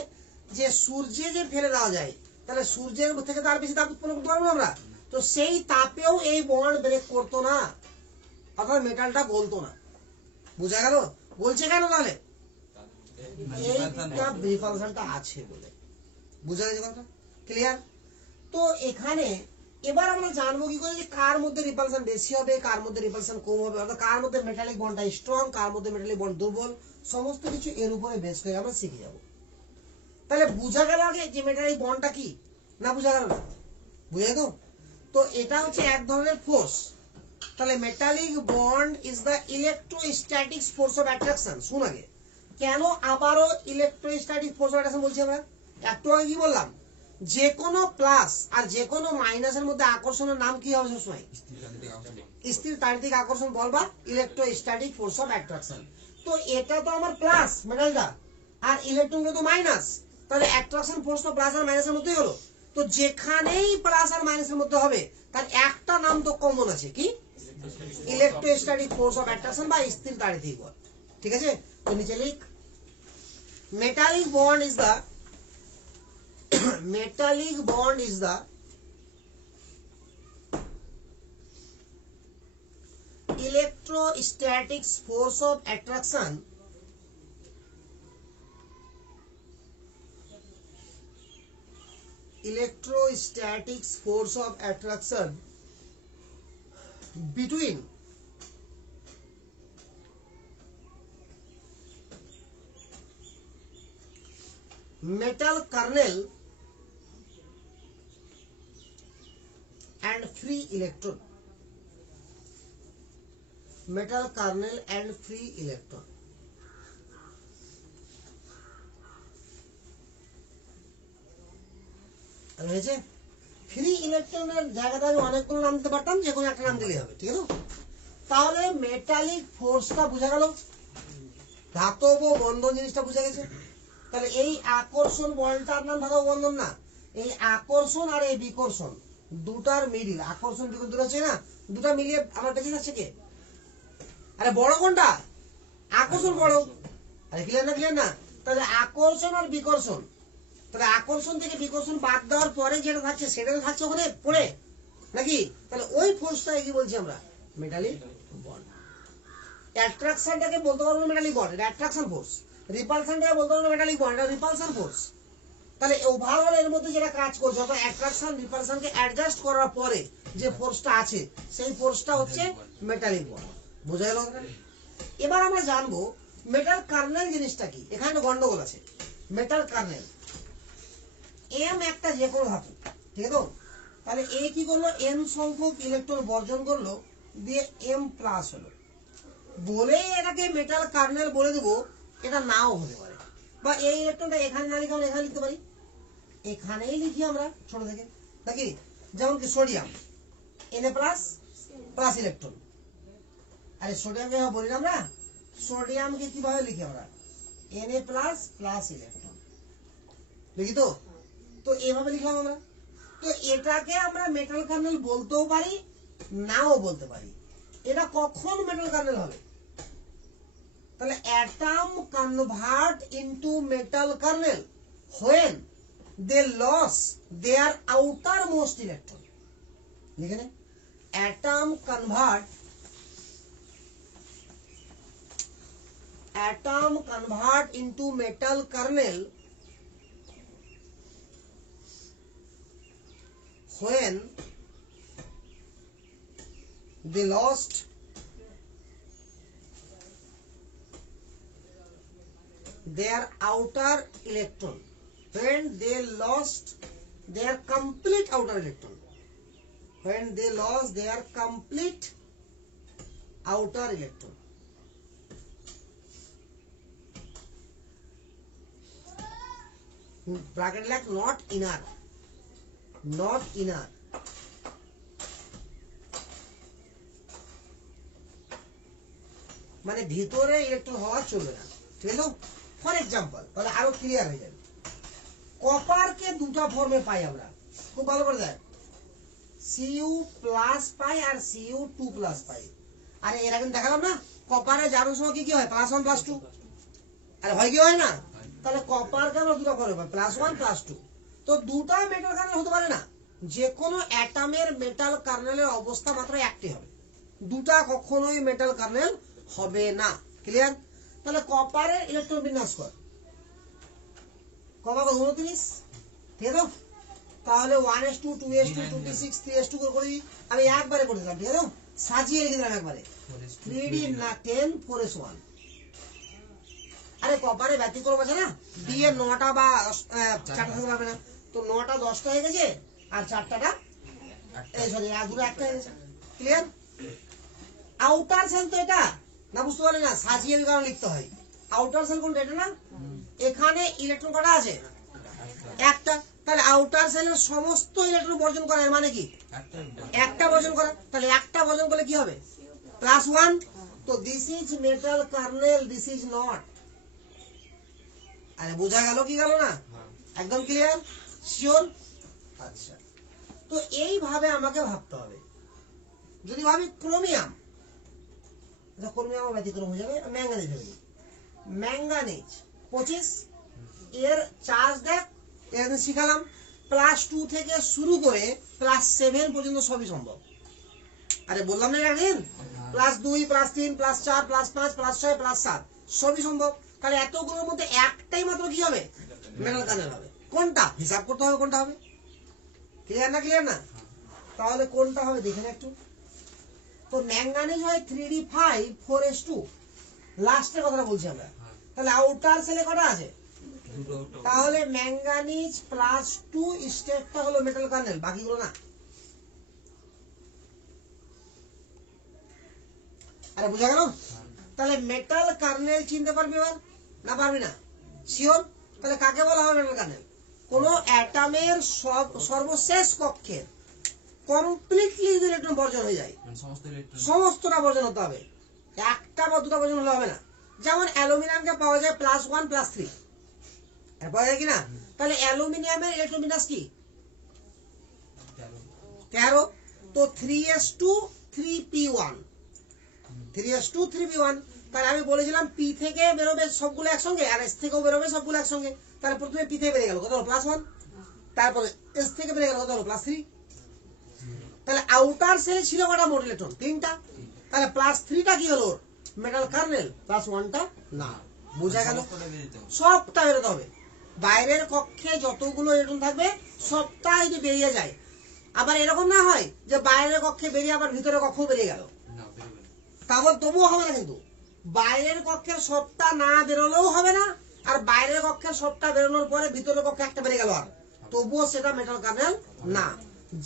যে সূর্যে যে ফেলে দেওয়া যায়, তাহলে সূর্যের থেকে তার বেশি তাপ উৎপন্ন করতে পারবো আমরা? তো সেই তাপেও এই বন্ড ব্রেক করতো না, অর্থাৎ মেটালটা গলতো না। বুঝা গেল? বলছে কেন তাহলে? এইটা রিপালশনটা আছে বলে। বুঝা গেছে কথা? ক্লিয়ার? তো এখানে এবার আমরা জানবো কি করে যে কার মধ্যে রিপালশন বেশি হবে, কার মধ্যে রিপালশন কম হবে, অর্থাৎ কার মধ্যে মেটালিক বন্ডটা স্ট্রং, কার মধ্যে মেটালিক বন্ড দুর্বল, সমস্ত কিছু এর উপরে বেস করে আমরা শিখে যাব। তাহলে বুঝা গেল আগে যে মেটালিক বন্ডটা কি, না বুঝা গেল না? বুঝে তো? তো এটা হচ্ছে এক ধরনের ফোর্স। তাহলে metallic bond is the electrostatic force of attraction. শুন আগে কেন আবারও ইলেকট্রোস্ট্যাটিক ফোর্স অফ অ্যাট্রাকশন বলছি আমরা? একটু আগে কি বললাম? যে কোনো প্লাস আর যে কোনো মাইনাসের মধ্যে আকর্ষণের নাম কি হবে সবসময়? স্থির তাড়িতিক আকর্ষণ বল বা ইলেকট্রোস্ট্যাটিক ফোর্স অফ অ্যাট্রাকশন। তো এটা তো আমার প্লাস মেটালটা, আর ইলেকট্রনটা তো মাইনাস, তাহলে অ্যাট্রাকশন ফোর্স তো প্লাস আর মাইনাসের মধ্যেই হলো। তো যেখানেই প্লাস আর মাইনাসের মধ্যে হবে তার একটা নাম তো কমন আছে, কি? ইলেকট্রোস্ট্যাটিক ফোর্স অফ অ্যাট্রাকশন বা স্থির তাড়িতিক বল। ঠিক আছে? তো নিচে লিখ, metallic bond is the metallic bond is the electrostatic force of attraction between metal kernel and free electron. Metal kernel and free electron. হয়েছে? ফ্রি ইলেকট্রনের জায়গাতে আমি অনেকগুলো নাম দিতে পারতাম, যে কোনো একটা নাম দিলেই হবে। ঠিক আছে? তাহলে মেটালিক ফোর্সটা বোঝা গেল, ধাতব বন্ধন জিনিসটা বুঝা গেছে। তাহলে এই আকর্ষণ বলটার নাম ধাতব বন্ধন না, এই আকর্ষণ আর এই বিকর্ষণ দুটার মিডিল, আকর্ষণ বিকর্ষণ দুটো আছে না, দুটা মিলিয়ে আমরা দেখে যাচ্ছে কে? আরে বড় কোনটা? আকর্ষণ বড়। আরে ক্লিয়ার না? ক্লিয়ার না? তাহলে আকর্ষণ আর বিকর্ষণ, তাহলে আকর্ষণ থেকে বিকর্ষণ বাদ দেওয়ার পরে যেটা থাকছে সেটা তো থাকছে ওখানে পড়ে নাকি? তাহলে ওই ফোর্সটাকে কি বলছি আমরা? Metallic bond. অ্যাট্রাকশনটাকে বলতে পারবো মেটালিক বন্ড, এটা অ্যাট্রাকশন ফোর্স। রিপালশনটাকে বলতে পারবো মেটালিক বন্ড, এটা রিপালশন ফোর্স। তাহলে ওভারঅল এর মধ্যে যেটা কাজ করছে, অর্থাৎ অ্যাট্রাকশন রিপালশনকে অ্যাডজাস্ট করার পরে যে ফোর্সটা আছে সেই ফোর্সটা হচ্ছে মেটালিক বন্ড। বোঝা গেল? এবার আমরা জানবো মেটাল কার্নেল জিনিসটা কি। এখানে গন্ডগোল আছে। মেটাল কার্নেল এম একটা যে কোনো ধাতু, ঠিক আছে? তাহলে এ কি করলো? এন সংখ্যক ইলেকট্রন বর্জন করলো, দিয়ে এম প্লাস হলো বলে এটাকে মেটাল কার্নেল বলে দেবো। এটা নাও হতে পারে, বা এই ইলেকট্রনটা এখানে না লিখে আমরা এখানে লিখতে পারি, এখানেই লিখি আমরা ছোট থেকে নাকি? যেমন কি sodium NA plus plus electron. আরে সোডিয়ামকে বলি না আমরা, সোডিয়ামকে কিভাবে লিখি আমরা? এনএ প্লাস প্লাস ইলেকট্রন লিখি তো। তো এভাবে লিখলাম আমরা। তো এটাকে আমরা মেটাল কার্নেল বলতেও পারি, নাও বলতে পারি। এটা কখন মেটাল কার্নেল হবে? তাহলে atom convert into metal kernel when they lose their outermost electron. লিখে নে, atom convert into metal kernel when they lost their outer electron, when they lost their complete outer electron, when they lost their complete outer electron. Bracket like not inner, not inner. মানে ভিতরে ইলেকট্রন হওয়া চলবে না। ঠিক আছে? ফর এক্সাম্পল, তাহলে আরো ক্লিয়ার হয়ে যাবে। কপারকে দুটো ফর্মে পাই আমরা, খুব ভালো করে দেখ। Cu প্লাস পাই আর Cu2 প্লাস পাই। আরে এর আগে দেখালাম না কপারে জারণ সময় কি কি হয়? +1 +2। আরে হয় কি হয় না? তাহলে কপারকে আমরা দুটো ফর্মে পাই, +1 +2। তো দুটো মেটাল কার্নেল হতে পারে না, যে কোনো অ্যাটমের মেটাল কার্নেলের অবস্থা মাত্র একটি হবে, দুটা কখনোই মেটাল কার্নেল হবে না। ক্লিয়ার? তাহলে কপারের ইলেকট্রন বিন্যাস কর, কপার 29, ঠিক আছে? তাহলে 1s2 2s2 26 3s2 করে করি, আমি একবারে করে দিলাম, ঠিক আছে? সাজিয়ে রেখে দিলাম একবারে 3d না 10 4s1। আরে কপারে ব্যতিক্রম আছে না, ডি এর 9টা বা 4টা থাকতে পারবে না, তো 9টা 10টা হয়ে গেছে আর 4টা এই সরি আর দুটো একটা হয়ে গেছে। ক্লিয়ার? আউটার সেল তো এটা না, বুঝতে পারলে না, সাজিয়ে কারণ লিখতে হয়। আউটার সেল কোনটা? এটা না, এখানে ইলেকট্রন কটা আছে? একটা। তাহলে আউটার সেলের সমস্ত ইলেকট্রন বর্জন করা এর মানে কি? একটা বর্জন করা। তাহলে একটা বর্জন করলে কি হবে? +1। তো this is metal kernel, this is not. আরে বোঝা গেল কি গেল না? একদম ক্লিয়ার? শিওর? আচ্ছা, তো এইভাবে আমাকে ভাবতে হবে। যদি ভাবি ক্রোমিয়াম, ক্রোমিয়াম ব্যতিক্রম হয়ে যাবে, ম্যাঙ্গানিজ ভেবে, ম্যাঙ্গানিজ 25, এর চার্জ দেখ, এর শিখালাম +2 থেকে শুরু করে +7 পর্যন্ত সবই সম্ভব। আরে বললাম না একদিন, +2 +3 +4 +5 +6 +7 সবই সম্ভব। তাহলে এতগুলোর মধ্যে একটাই মাত্র কি হবে? মেটাল কার্নেল হবে। কোনটা? হিসাব করতে হবে কোনটা হবে। ক্লিয়ার না? ক্লিয়ার না? তাহলে কোনটা হবে দেখেন একটু। তো ম্যাঙ্গানিজ হয় 3d5 4s2, লাস্টের কথাটা বলছি আমরা। তাহলে আউটার সেলে কটা আছে? তাহলে ম্যাঙ্গানিজ +2 স্টেটটা হলো মেটাল কার্নেল, বাকিগুলো না। আরে বোঝা গেল? তাহলে মেটাল কার্নেল চিনতে পারবি এবার না পারবি না? শিওর? তাহলে কাকে বলা হবে মেটাল কার্নেল? কোন অ্যাটমের সর্বশেষ কক্ষের কমপ্লিটলি ইলেকট্রন বর্জন হয়ে যায়, সমস্তটা বর্জন হতে হবে, একটা বা দুটা বর্জন হলে হবে না। যেমন অ্যালুমিনিয়ামকে পাওয়া যায় +1 +3, পাওয়া যায় কিনা? তাহলে অ্যালুমিনিয়ামের ইলেকট্রন বিন্যাস কি? 13। তো 3s2 3p1, 3s2 3p1। তাহলে আমি বলেছিলাম পি থেকে বেরোবে সবগুলো একসঙ্গে আর এস থেকেও বেরোবে সবগুলো একসঙ্গে। তাহলে প্রথমে পি থেকে বেরিয়ে গেল কত হলো? +1। তারপরে এস থেকে বেরিয়ে গেল কত হলো? +3। তাহলে আউটার সেলে ছিল কটা মোট ইলেকট্রন? 3টা। তাহলে +3টা কি হলো? Metal kernel. +1টা না। বোঝা গেল? সবটা বেরোতে হবে। বাইরের কক্ষে যতগুলো ইলেকট্রন থাকবে সবটা যদি বেরিয়ে যায়, আবার এরকম না হয় যে বাইরের কক্ষে বেরিয়ে আবার ভিতরের কক্ষ বেরিয়ে গেল, তাহলে তবুও হবে না। কিন্তু বাইরের কক্ষের সবটা না বেরোলেও হবে না, আর বাইরের কক্ষের সবটা বেরোনোর পরে ভিতরের কক্ষে একটা বেরিয়ে গেল, আর তবুও সেটা মেটাল কার্নেল না।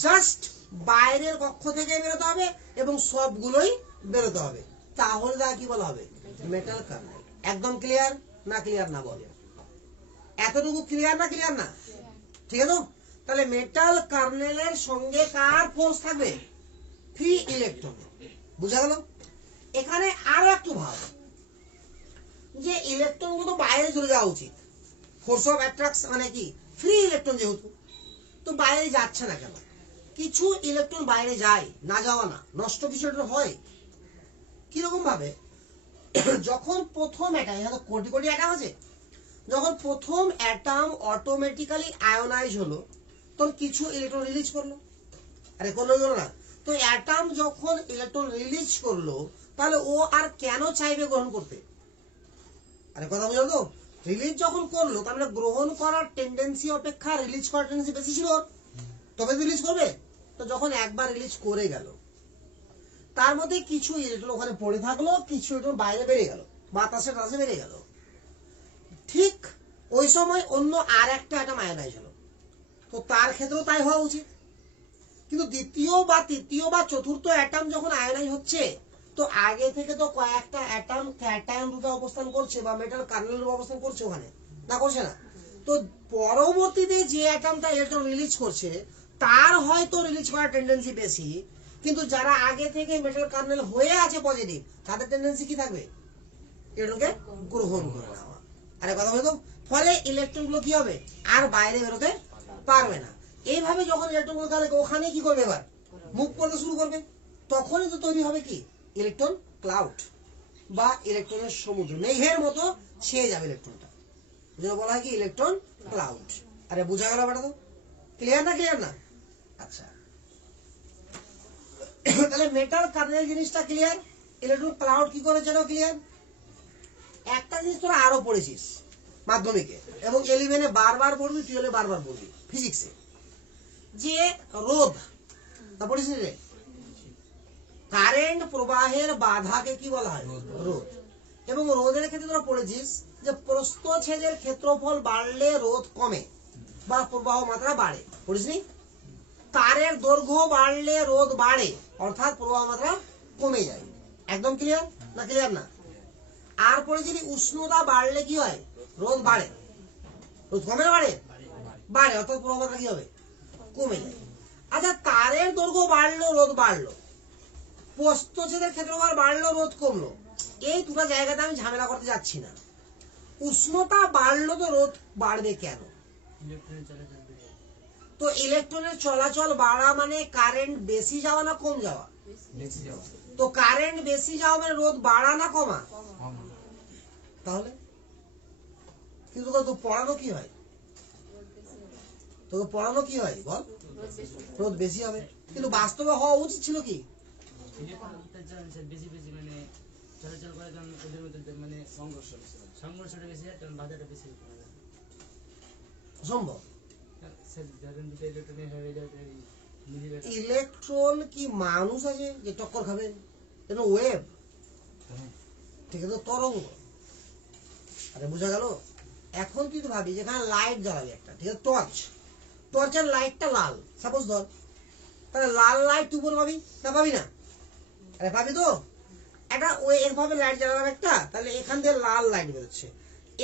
জাস্ট বাইরের কক্ষ থেকে বেরোতে হবে এবং সবগুলোই বেরোতে হবে, তাহলে তা কি বলা হবে? Metal kernel. একদম ক্লিয়ার না? ক্লিয়ার না বলে এতটুকু ক্লিয়ার না? ক্লিয়ার না? ঠিক আছে? তাহলে মেটাল কার্নেলের সঙ্গে কার ফোর্স থাকবে? Free electron. বুঝা গেল? এখানে আরো একটু ভাব যে ইলেকট্রন গুলো বাইরে চলে যাওয়া উচিত, ফোর্স অফ অ্যাট্রাকশন মানে কি? ফ্রি ইলেকট্রন যেহেতু, তো বাইরে যাচ্ছে না কেন? কিছু ইলেকট্রন বাইরে যায়, না যাওয়া না, নষ্ট কিছু ইলেকট্রন হয়। কিরকম ভাবে? যখন প্রথম অ্যাটম, এখানে কোটি কোটি অ্যাটম আছে, যখন প্রথম অ্যাটম অটোমেটিক্যালি আয়োনাইজ হলো তখন কিছু ইলেকট্রন রিলিজ করলো। আরে করলো না? তো অ্যাটম যখন ইলেকট্রন রিলিজ করলো তাহলে ও আর কেন চাইবে গ্রহণ করতে? আরে কথা বুঝলো তো? রিলিজ যখন করলো তার মানে গ্রহণ করার টেন্ডেন্সি অপেক্ষা রিলিজ করার টেন্ডেন্সি বেশি ছিল, তবে রিলিজ করবে। তো যখন একবার রিলিজ করে গেল, তার মধ্যে কিছু ইলেকট্রন ওখানে পড়ে থাকলো, কিছু ইলেকট্রন বাইরে বেরিয়ে গেল, বাতাসে টাসে বেরিয়ে গেল। ঠিক ওই সময় অন্য আর একটা অ্যাটম আয়োনাইজ হলো, তো তার ক্ষেত্রেও তাই হওয়া উচিত। কিন্তু দ্বিতীয় বা তৃতীয় বা চতুর্থ অ্যাটম যখন আয়োনাইজ হচ্ছে, তো আগে থেকে তো কয়েকটা অ্যাটম ক্যাটায়ন রূপে অবস্থান করছে বা মেটাল কার্নেল রূপে অবস্থান করছে ওখানে, না করছে না? তো পরবর্তীতে যে অ্যাটমটা ইলেকট্রন রিলিজ করছে তার হয়তো রিলিজ করার টেন্ডেন্সি বেশি, কিন্তু যারা আগে থেকে মেটাল কার্নেল হয়ে আছে পজিটিভ, তাদের টেন্ডেন্সি কি থাকবে? ইলেকট্রনকে গ্রহণ করে নেওয়া। আরে কথা বলতো, ফলে ইলেকট্রন গুলো কি হবে? আর বাইরে বেরোতে পারবে না। এইভাবে যখন ইলেকট্রন গুলো তাহলে ওখানে কি করবে? এবার মুভ করতে শুরু করবে, তখনই তো তৈরি হবে কি? ইলেকট্রন ক্লাউড বা ইলেকট্রনের সমুদ্র, মেঘের মতো ছেয়ে যাবে ইলেকট্রনটা, যেটা বলা হয় কি? Electron cloud. আরে বোঝা গেল ব্যাটা? তো ক্লিয়ার না? ক্লিয়ার না? আচ্ছা, তাহলে মেটাল কার্নেল জিনিসটা ক্লিয়ার, ইলেকট্রন ক্লাউড কি করে যেন ক্লিয়ার। একটা জিনিস তোরা আরো পড়েছিস মাধ্যমিকে এবং 11-এ বারবার পড়বি, 12-এ বারবার পড়বি ফিজিক্সে, যে রোধ তা পড়িস রে। কারেন্ট প্রবাহের বাধাকে কি বলা হয়? রোধ। এবং রোধের ক্ষেত্রে তোরা পড়েছিস যে প্রস্থচ্ছেদের ক্ষেত্রফল বাড়লে রোধ কমে বা প্রবাহ মাত্রা বাড়ে, পড়িসনি? তারের দৈর্ঘ্য বাড়লে রোধ বাড়ে, অর্থাৎ প্রবাহ মাত্রা কমে যায়। একদম ক্লিয়ার না? ক্লিয়ার না? আর পড়েছিলি উষ্ণতা বাড়লে কি হয়? রোধ বাড়ে। রোধ কমে না বাড়ে? বাড়ে, অর্থাৎ প্রবাহ মাত্রা কি হবে? কমে যায়। আচ্ছা, তারের দৈর্ঘ্য বাড়লো রোধ বাড়লো, প্রস্থচ্ছেদের ক্ষেত্রফল বাড়লো রোধ কমলো, এই দুটো জায়গাতে আমি ঝামেলা করতে যাচ্ছি না। উষ্ণতা বাড়লো তো রোধ বাড়বে কেন? তো ইলেকট্রনের চলাচল বাড়া মানে কারেন্ট বেশি যাওয়া না কম যাওয়া? তো কারেন্ট বেশি যাওয়া মানে রোধ বাড়া না কমা? তাহলে কিন্তু তো পড়ানো কি হয়? তোকে পড়ানো কি হয় বল? রোধ বেশি হবে, কিন্তু বাস্তবে হওয়া উচিত ছিল কি? সম্ভব। ইলেকট্রন কি মানুষ আছে যে টক্কর খাবে? এটা ওয়েভ, ঠিক আছে, তরঙ্গ। আরে বোঝা গেল? এখন তুই তো ভাবি যেখানে লাইট জ্বালাবি একটা, ঠিক আছে, টর্চ, টর্চের লাইটটা লাল সাপোজ ধর, তাহলে লাল লাইট তুই উপরে পাবি না? পাবি না? আরে পাবি তো। একটা ওই এভাবে লাইট জ্বালালাম একটা, তাহলে এখান থেকে লাল লাইট বেরোচ্ছে।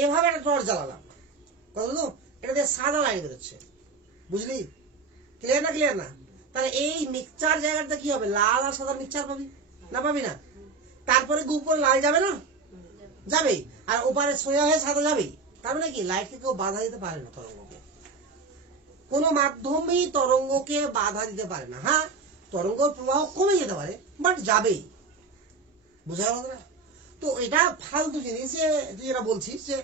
এভাবে একটা টর্চ জ্বালালাম, কথা তো, এটা দিয়ে সাদা লাইট বেরোচ্ছে। বুঝলি? ক্লিয়ার না? ক্লিয়ার না? তাহলে এই মিক্সচার জায়গাটা কি হবে? লাল আর সাদা মিক্সচার পাবি না? পাবি না? তারপরে কি উপরে লাল যাবে না? যাবেই। আর ওপারে সোজা হয়ে সাদা যাবেই। তার মানে কি লাইটকে কেউ বাধা দিতে পারে না, তরঙ্গকে। কোন মাধ্যমেই তরঙ্গকে বাধা দিতে পারে না। হ্যাঁ, তরঙ্গ প্রবাহ কমে যেতে পারে, বাট যাবেই। বুঝা গেল না? তো এটা ফালতু জিনিস যে তুই যেটা বলছিস যে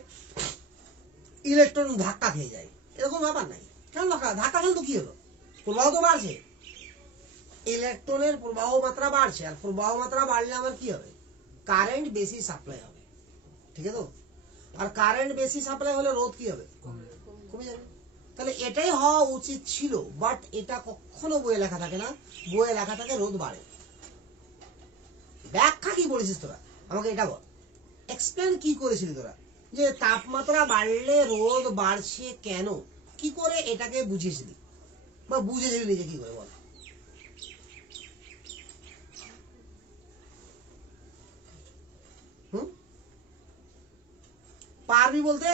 ইলেকট্রন ধাক্কা খেয়ে যায়, এরকম ব্যাপার নাই। কেন ধাক্কা খেলে তো কি হলো? প্রবাহ তো বাড়ছে, ইলেকট্রনের প্রবাহ মাত্রা বাড়ছে, আর প্রবাহ মাত্রা বাড়লে আমার কি হবে? কারেন্ট বেশি সাপ্লাই হবে, ঠিক আছে তো? আর কারেন্ট বেশি সাপ্লাই হলে রোধ কি হবে? কমে যাবে। তাহলে এটাই হওয়া উচিত ছিল, বাট এটা কখনো বইয়ে লেখা থাকে না। বইয়ে লেখা থাকে রোধ বাড়ে। ব্যাখ্যা কি বলেছিস তোরা? আমাকে এটা বল, এক্সপ্লেন কি করেছিলি তোরা যে তাপমাত্রা বাড়লে রোধ বাড়ছে কেন? কি করে এটাকে বুঝিয়েছিলি বা বুঝেছিলি নিজে কি করে বল? পারবি বলতে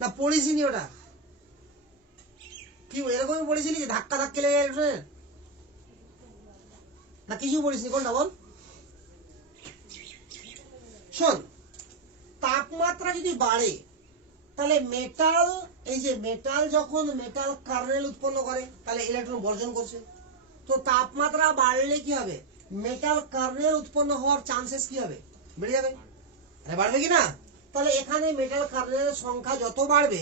না? পড়িসনি ওটা? কি এরকমই পড়েছিলি যে ধাক্কা ধাক্কা লেগে গেল না? কিছু পড়িসনি? কোনটা বল? শোন, তাপমাত্রা যদি বাড়ে তাহলে মেটাল, এই যে মেটাল যখন মেটাল কার্নেল উৎপন্ন করে তাহলে ইলেকট্রন বর্জন করছে। তো তাপমাত্রা বাড়লে কি হবে? মেটাল কার্নেল উৎপন্ন হওয়ার চান্সেস কি হবে? বেড়ে যাবে। আরে বাড়বে কি না? তাহলে এখানে মেটাল কার্নেলের সংখ্যা যত বাড়বে,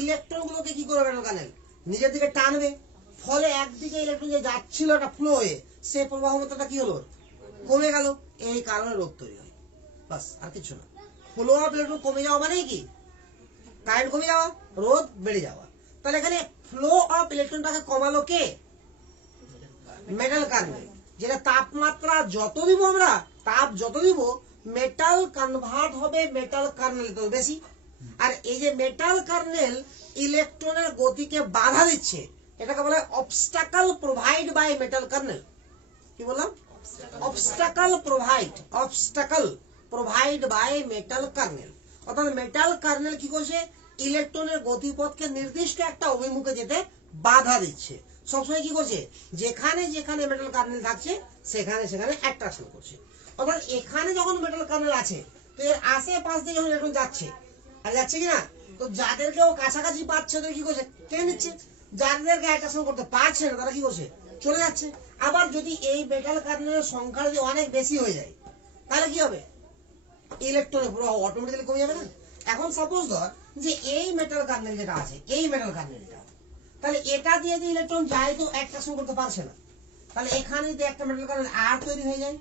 ইলেকট্রন গুলোকে কি করবে মেটাল কার্নেল? নিজের দিকে টানবে। ফলে একদিকে ইলেকট্রন যে যাচ্ছিল একটা ফ্লো হয়ে, সে প্রবাহ মাত্রাটা কি হলো? কমে গেল। এই কারণে রোধ তৈরি হয়, বাস, আর কিছু না। ফ্লো অফ ইলেকট্রন কমে যাওয়া মানে কি? কারেন্ট কমে যাওয়া, রোধ বেড়ে যাওয়া। তাহলে এখানে ফ্লো অফ ইলেকট্রনটাকে কমালো কে? Metal kernel. যেটা তাপমাত্রা যত দিব আমরা, তাপ যত দিব, মেটাল কনভার্ট হবে মেটাল কার্নেল তো বেশি। আর এই যে মেটাল কার্নেল ইলেকট্রনের গতিকে বাধা দিচ্ছে, এটাকে বলা হয় obstacle provide by metal kernel. কি বললাম? Obstacle provide by metal kernel. অর্থাৎ মেটাল কার্নেল কি করছে? ইলেকট্রনের গতিপথকে নির্দিষ্ট একটা অভিমুখে যেতে বাধা দিচ্ছে। সবসময় কি করছে? যেখানে যেখানে মেটাল কার্নেল থাকছে সেখানে সেখানে অ্যাট্রাকশন করছে। অর্থাৎ এখানে যখন মেটাল কার্নেল আছে, তো এর আশেপাশ দিয়ে যখন ইলেকট্রন যাচ্ছে, আর যাচ্ছে কিনা, তো যাদেরকে ও কাছাকাছি পাচ্ছে ওদের কি করছে? টেনে নিচ্ছে। যাদেরকে অ্যাট্রাকশন করতে পারছে না তারা কি করছে? চলে যাচ্ছে। আবার যদি এই মেটাল কার্নেলের সংখ্যা যদি অনেক বেশি হয়ে যায়, তাহলে কি হবে? ইলেকট্রনের প্রবাহ অটোমেটিক্যালি কমে যাবে না? এখন সাপোজ ধর যে এই মেটাল কার্নেল যেটা আছে, এই মেটাল কার্নেলটা, তাহলে এটা দিয়ে যে ইলেকট্রন যায় তো অ্যাট্রাকশন করতে পারছে না, তাহলে এখানে যদি একটা মেটাল কার্নেল আর তৈরি হয়ে যায়,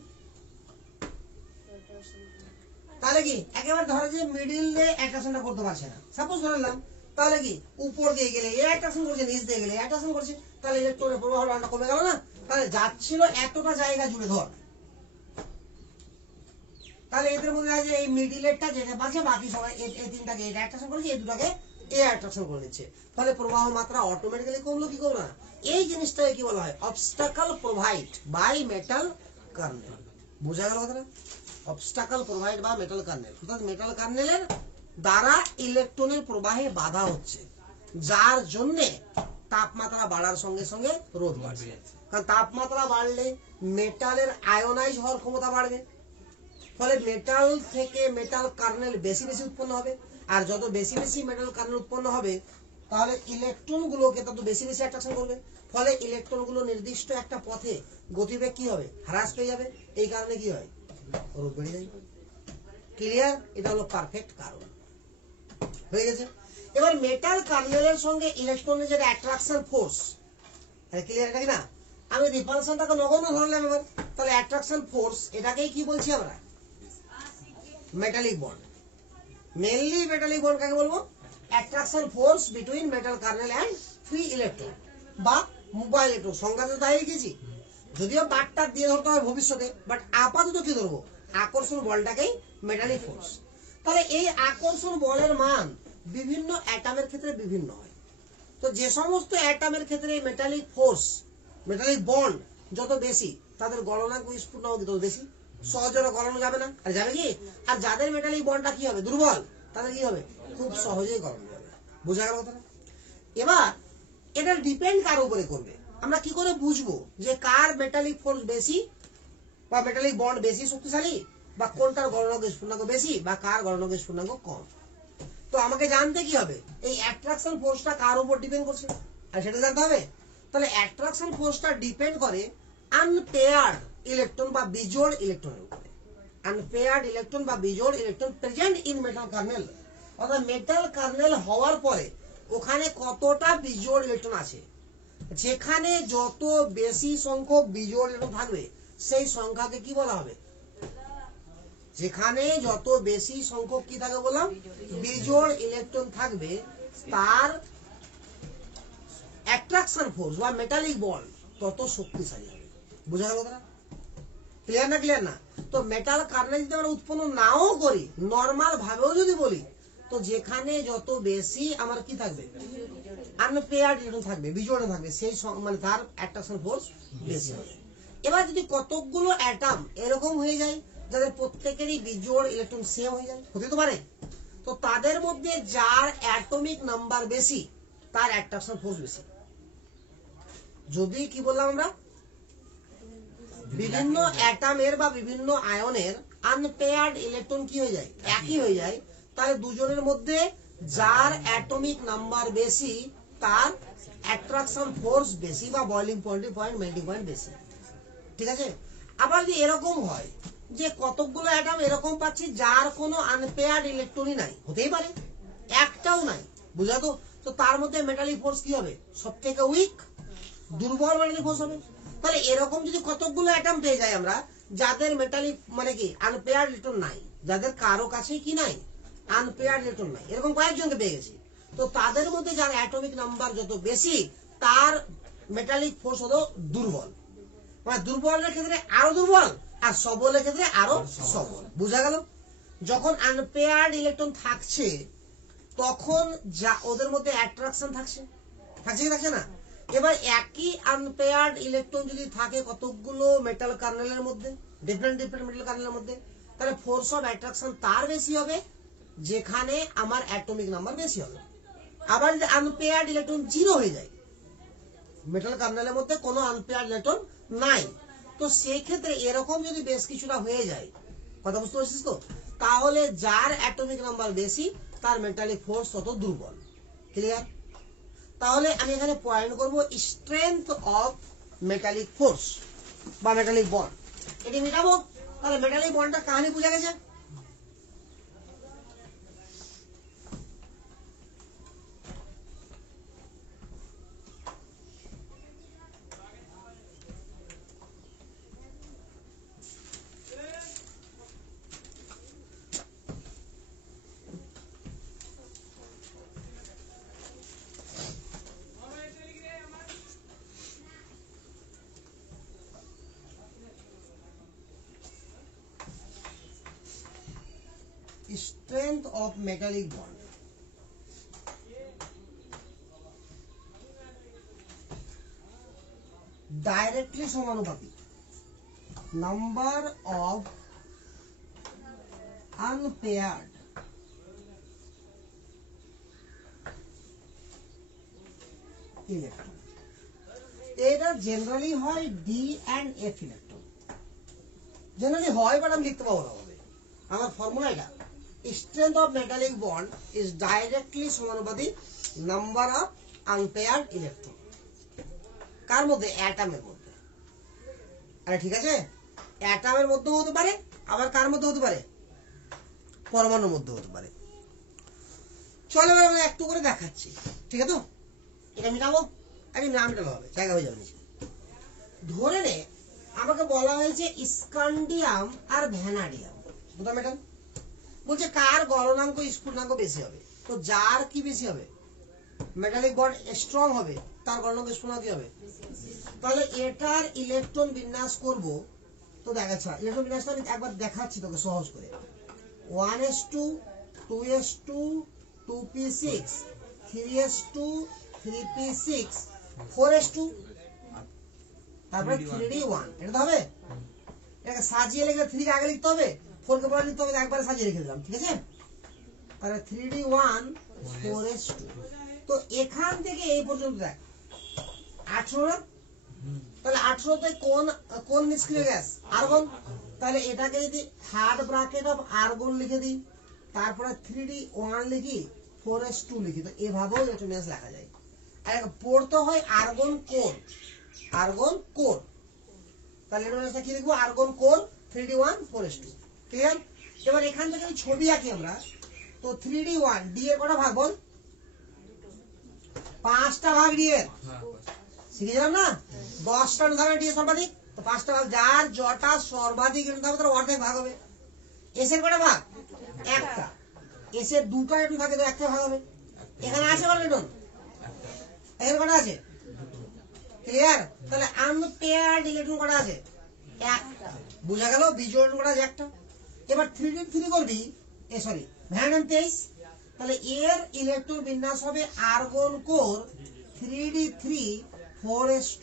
তাহলে কি একেবারে ধরো যে মিডিল দিয়ে অ্যাট্রাকশনটা করতে পারছে না, সাপোজ ধরলাম, তাহলে কি উপর দিয়ে গেলে এ অ্যাট্রাকশন করছে, নিচ দিয়ে গেলে অ্যাট্রাকশন করছে, তাহলে ইলেকট্রনের প্রবাহ টানটা কমে গেল না। তাহলে যাচ্ছিল এতটা জায়গা জুড়ে ধর, তাহলে এদের মধ্যে আছে এই মিডিলেরটা যেটা পাচ্ছে, বাকি সবাই এই তিনটাকে এটা অ্যাট্রাকশন করেছে, এই দুটাকে এ অ্যাট্রাকশন করে নিচ্ছে, ফলে প্রবাহ মাত্রা অটোমেটিক্যালি কমলো কি কমলো না। এই জিনিসটাকে কি বলা হয়, obstacle provide by metal kernel. বোঝা গেল কথাটা? অবস্টাকল প্রোভাইড বা মেটাল কার্নেল, অর্থাৎ মেটাল কার্নেলের দ্বারা ইলেকট্রনের প্রবাহে বাধা হচ্ছে, যার জন্য তাপমাত্রা বাড়ার সঙ্গে সঙ্গে রোধ বাড়বে। কারণ তাপমাত্রা বাড়লে মেটালের আয়োনাইজ হওয়ার ক্ষমতা বাড়বে, ফলে মেটাল থেকে মেটাল কার্নেল বেশি বেশি উৎপন্ন হবে, আর যত বেশি বেশি মেটাল কার্নেল উৎপন্ন হবে তাহলে ইলেকট্রন গুলোকে তত বেশি বেশি অ্যাট্রাকশন করবে, ফলে ইলেকট্রন গুলো নির্দিষ্ট একটা পথে গতিবেগ কি হবে, হ্রাস পেয়ে যাবে। এই কারণে কি হয়, রোধ বেড়ে যায়। ক্লিয়ার? এটা হলো পারফেক্ট কারণ হয়ে গেছে। এবার মেটাল কার্নেলের সঙ্গে ইলেকট্রনের যে অ্যাট্রাকশন ফোর্স, ক্লিয়ার এটা কি না? আমি রিপালশনটাকে নগণ্য ধরলাম এবার, তাহলে অ্যাট্রাকশন ফোর্স এটাকেই কি বলছি আমরা, metallic bond. Mainly metallic bond কাকে বলবো, attraction force between metal kernel and free electron বা মোবাইল ইলেকট্রন। সংজ্ঞা তো তাই লিখেছি, যদিও বারটা দিয়ে ধরতে হবে ভবিষ্যতে, বাট আপাতত কি ধরবো, আকর্ষণ বলটাকেই মেটালিক ফোর্স। তাহলে এই আকর্ষণ বলের মান বিভিন্ন অ্যাটমের ক্ষেত্রে বিভিন্ন হয়। তো যে সমস্ত অ্যাটমের ক্ষেত্রে মেটালিক ফোর্স, মেটালিক বন্ড যত বেশি, তাদের গণনাঙ্ক স্ফুটনাঙ্ক তত বেশি, সহজে গলানো যাবে না, আর যাবে কি। আর যাদের মেটালিক বন্ডটা কি হবে, দুর্বল, তাদের কি হবে, খুব সহজেই গলানো যাবে। বোঝা গেল কথাটা? এবার এটা ডিপেন্ড কার উপরে করবে, আমরা কি করে বুঝবো যে কার মেটালিক ফোর্স বেশি বা মেটালিক বন্ড বেশি শক্তিশালী, বা কোনটার গলনাঙ্ক স্ফুটনাঙ্ক বেশি বা কার গলনাঙ্ক স্ফুটনাঙ্ক কম? তো আমাকে জানতে কি হবে, এই অ্যাট্রাকশন ফোর্সটা কার উপর ডিপেন্ড করছে, আর সেটা জানতে হবে। তাহলে অ্যাট্রাকশন ফোর্সটা ডিপেন্ড করে আনপেয়ার্ড ইলেকট্রন বা বিজোড় ইলেকট্রনের উপরে। আনপেয়ার্ড ইলেকট্রন বা বিজোড় electron present in metal kernel, অর্থাৎ মেটাল কার্নেল হওয়ার পরে ওখানে কতটা বিজোড় ইলেকট্রন আছে। যেখানে যত বেশি সংখ্যক বিজোড় ইলেকট্রন থাকবে সেই সংখ্যাকে কি বলা হবে, যেখানে যত বেশি সংখ্যক কি থাকবে বললাম, বিজোড় ইলেকট্রন থাকবে, তার অ্যাট্রাকশন ফোর্স বা মেটালিক বন্ড তত শক্তিশালী হবে। বোঝা গেল কথাটা? ক্লিয়ার না? ক্লিয়ার না? তো মেটাল কার্নেল যদি আমরা উৎপন্ন নাও করি, নর্মাল ভাবেও যদি বলি, তো যেখানে যত বেশি আমার কি থাকবে, আনপেয়ার্ড ইলেকট্রন থাকবে, বিজোড় থাকবে, সেই মানে তার অ্যাট্রাকশন ফোর্স বেশি হবে। এবার যদি কতকগুলো অ্যাটম এরকম হয়ে যায় যাদের প্রত্যেকেরই বিজোড় ইলেকট্রন সেম হয়ে যায়, হতে তো পারে, তো তাদের মধ্যে যার অ্যাটমিক নাম্বার বেশি তার অ্যাট্রাকশন ফোর্স বেশি। যদি কি বললাম আমরা, বিভিন্ন অ্যাটমের বা বিভিন্ন আয়নের আনপেয়ার্ড ইলেকট্রন কি হয়ে যায়, একই হয়ে যায়, তাহলে দুজনের মধ্যে যার অ্যাটমিক নাম্বার বেশি তার অ্যাট্রাকশন ফোর্স বেশি বা বয়লিং পয়েন্ট মেল্টিং পয়েন্ট বেশি। ঠিক আছে? আবার যদি এরকম হয় যে কতকগুলো অ্যাটম এরকম পাচ্ছি যার কোনো আনপেয়ার্ড ইলেকট্রনই নাই, হতেই পারে একটাও নাই, বুঝা তো? তো তার মধ্যে মেটালিক ফোর্স কি হবে, সব থেকে উইক, দুর্বল মেটালিক ফোর্স হবে। তাহলে এরকম যদি কতকগুলো অ্যাটম পেয়ে যাই আমরা যাদের মেটালিক মানে কি আনপেয়ার্ড ইলেকট্রন নাই, যাদের কারো কাছে কি নাই, আনপেয়ার্ড ইলেকট্রন নাই, এরকম কয়েকজনকে পেয়ে গেছি, তো তাদের মধ্যে যার অ্যাটমিক নাম্বার যত বেশি তার মেটালিক ফোর্স হলো দুর্বল। মানে দুর্বলের ক্ষেত্রে আরো দুর্বল, আর সবলের ক্ষেত্রে আরো সবল। বুঝা গেল? যখন আনপেয়ার্ড ইলেকট্রন থাকছে তখন যা ওদের মধ্যে অ্যাট্রাকশন থাকছে, থাকছে কি থাকছে না? এবার একই আনপেয়ার্ড ইলেকট্রন যদি থাকে কতগুলো মেটাল কার্নেলের মধ্যে, ডিফারেন্ট মেটাল কার্নেলের মধ্যে, তাহলে ফোর্স অফ অ্যাট্রাকশন তার বেশি হবে যেখানে আমার অ্যাটমিক নাম্বার বেশি হবে। আবার যদি আনপেয়ার্ড ইলেকট্রন জিরো হয়ে যায়, মেটাল কার্নেলের মধ্যে কোনো আনপেয়ার্ড ইলেকট্রন নাই, তো সেই ক্ষেত্রে এরকম যদি বেশ কিছুটা হয়ে যায়, কথা বুঝতে পারছিস তো, তাহলে যার অ্যাটমিক নাম্বার বেশি তার মেটালিক ফোর্স তত দুর্বল। ক্লিয়ার? তাহলে আমি এখানে পয়েন্ট করব স্ট্রেংথ অফ মেটালিক ফোর্স বা মেটালিক বন্ড, এটি মেটাবো। তাহলে মেটালিক বন্ডটা কাহিনী বুঝা গেছে। Strength of metallic bond. Directly সমানুপাতিক নাম্বার অফ আনপেয়ার্ড ইলেকট্রন। এটা জেনারেলি হয় D and F electron, generally হয়, বাট আমি লিখতে পাবো না। আমার ফর্মুলা এটা, strength of metallic bond is directly সমানুপাতিক নাম্বার অফ আনপেয়ার্ড ইলেকট্রন। কার মধ্যে? অ্যাটমের মধ্যে। আরে ঠিক আছে, অ্যাটমের মধ্যেও হতে পারে, আবার কার মধ্যে হতে পারে? পরমাণুর মধ্যে হতে পারে। চলো এবার আমরা একটু করে দেখাচ্ছি, ঠিক আছে? তো এটা মিটাবো, আরে না মিটাবো হবে, জায়গা হয়ে যাবে। ধরে নে আমাকে বলা হয়েছে স্কান্ডিয়াম আর ভ্যানাডিয়াম, বুঝলাম ম্যাডাম? বলছে কার গলনাঙ্ক স্ফুটনাঙ্ক বেশি হবে? তো যার কি বেশি হবে? মেটালিক বন্ড স্ট্রং হবে, তার গলনাঙ্ক স্ফুটনাঙ্ক কি হবে? তাহলে এটার ইলেকট্রন বিন্যাস করব। তো দেখাচ্ছি ইলেকট্রন বিন্যাসটা আমি একবার দেখাচ্ছি তোকে সহজ করে। 1s2 2s2 2p6 3s2 3p6 4s2, তারপরে 3d1। এটা তো হবে, এটাকে সাজিয়ে লিখলে 3 কে আগে লিখতে হবে, 4 কে পরে লিখতে হবে, একবারে সাজিয়ে লিখে দিলাম, ঠিক আছে? তাহলে 3d1 4s2। তো এখান থেকে এই পর্যন্ত দেখ 18 না? তাহলে 18 তে কোন কোন নিষ্ক্রিয় গ্যাস? আর্গন। তাহলে এটাকে যদি থার্ড ব্র্যাকেট অফ আর্গন লিখে দিই, তারপরে 3d1 লিখি, 4s2 লিখি, তো এভাবেও ইলেকট্রন বিন্যাস লেখা যায়। আর পড়তে হয় আর্গন কোর, আর্গন কোর। তাহলে ইলেকট্রন বিন্যাসটা কি লিখবো? Argon core 3d1 4s2, clear? এবার এখান থেকে যদি ছবি আঁকি আমরা, তো 3d1 ডি এর কটা ভাগ বল? 5টা ভাগ ডি এর, শিখেছিলাম না? 10টা ধরে ডি এর সর্বাধিক, তো 5টা ভাগ, যার জটা সর্বাধিক হবে তার অর্ধেক ভাগ হবে। এস এর কটা ভাগ? একটা। এস এর দুটো ইলেকট্রন থাকে, তো একটা ভাগ হবে। এখানে আছে কটা ইলেকট্রন? এখানে কটা আছে? ক্লিয়ার? তাহলে আনপেয়ার্ড ইলেকট্রন কটা আছে? একটা। বুঝা গেল? বিজোড় ইলেকট্রন কটা আছে? একটা। এবার 3d3 করবি, সরি ভ্যানাডিয়াম 23, তাহলে এর ইলেকট্রন বিন্যাস হবে আর্গন কোর 3d3 4s2।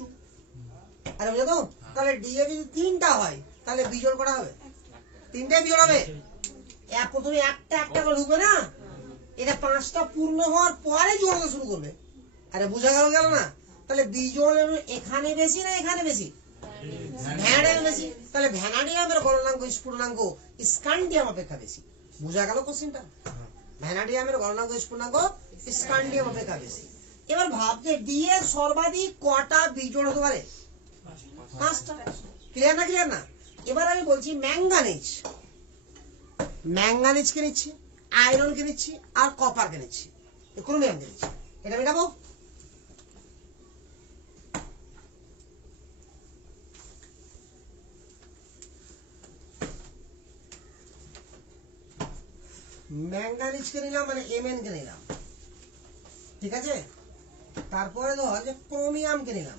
আরে বুঝা তো? তাহলে ডি এ যদি 3টা হয়, তাহলে বিজোড় কটা হবে? 3টাই বিজোড় হবে। প্রথমে একটা একটা করে ঢুকবে না, এটা 5টা পূর্ণ হওয়ার পরে জোড়াতে শুরু করবে। আরে বুঝা গেল গেল না? তাহলে বিজোড় এখানে বেশি না এখানে বেশি? ভ্যানাডিয়াম বেশি। তাহলে ভ্যানাডিয়ামের গলনাঙ্ক স্ফুটনাঙ্ক স্কান্ডিয়াম অপেক্ষা বেশি। বুঝা গেল কোশ্চেনটা? ভ্যানাডিয়ামের গলনাঙ্ক স্ফুটনাঙ্ক স্কান্ডিয়াম অপেক্ষা বেশি। এবার ভাব যে ডি এর সর্বাধিক কটা বিজোড় হতে পারে? 5টা। ক্লিয়ার না? ক্লিয়ার না? এবার আমি বলছি ম্যাঙ্গানিজ, ম্যাঙ্গানিজকে নিচ্ছি, আয়রনকে নিচ্ছি, আর কপারকে নিচ্ছি, ক্রোমিয়ামকে নিচ্ছি। এটা মেটাবো? ম্যাঙ্গানিজকে নিলাম, মানে এমএন কে নিলাম, ঠিক আছে? তারপরে ধর যে ক্রোমিয়ামকে নিলাম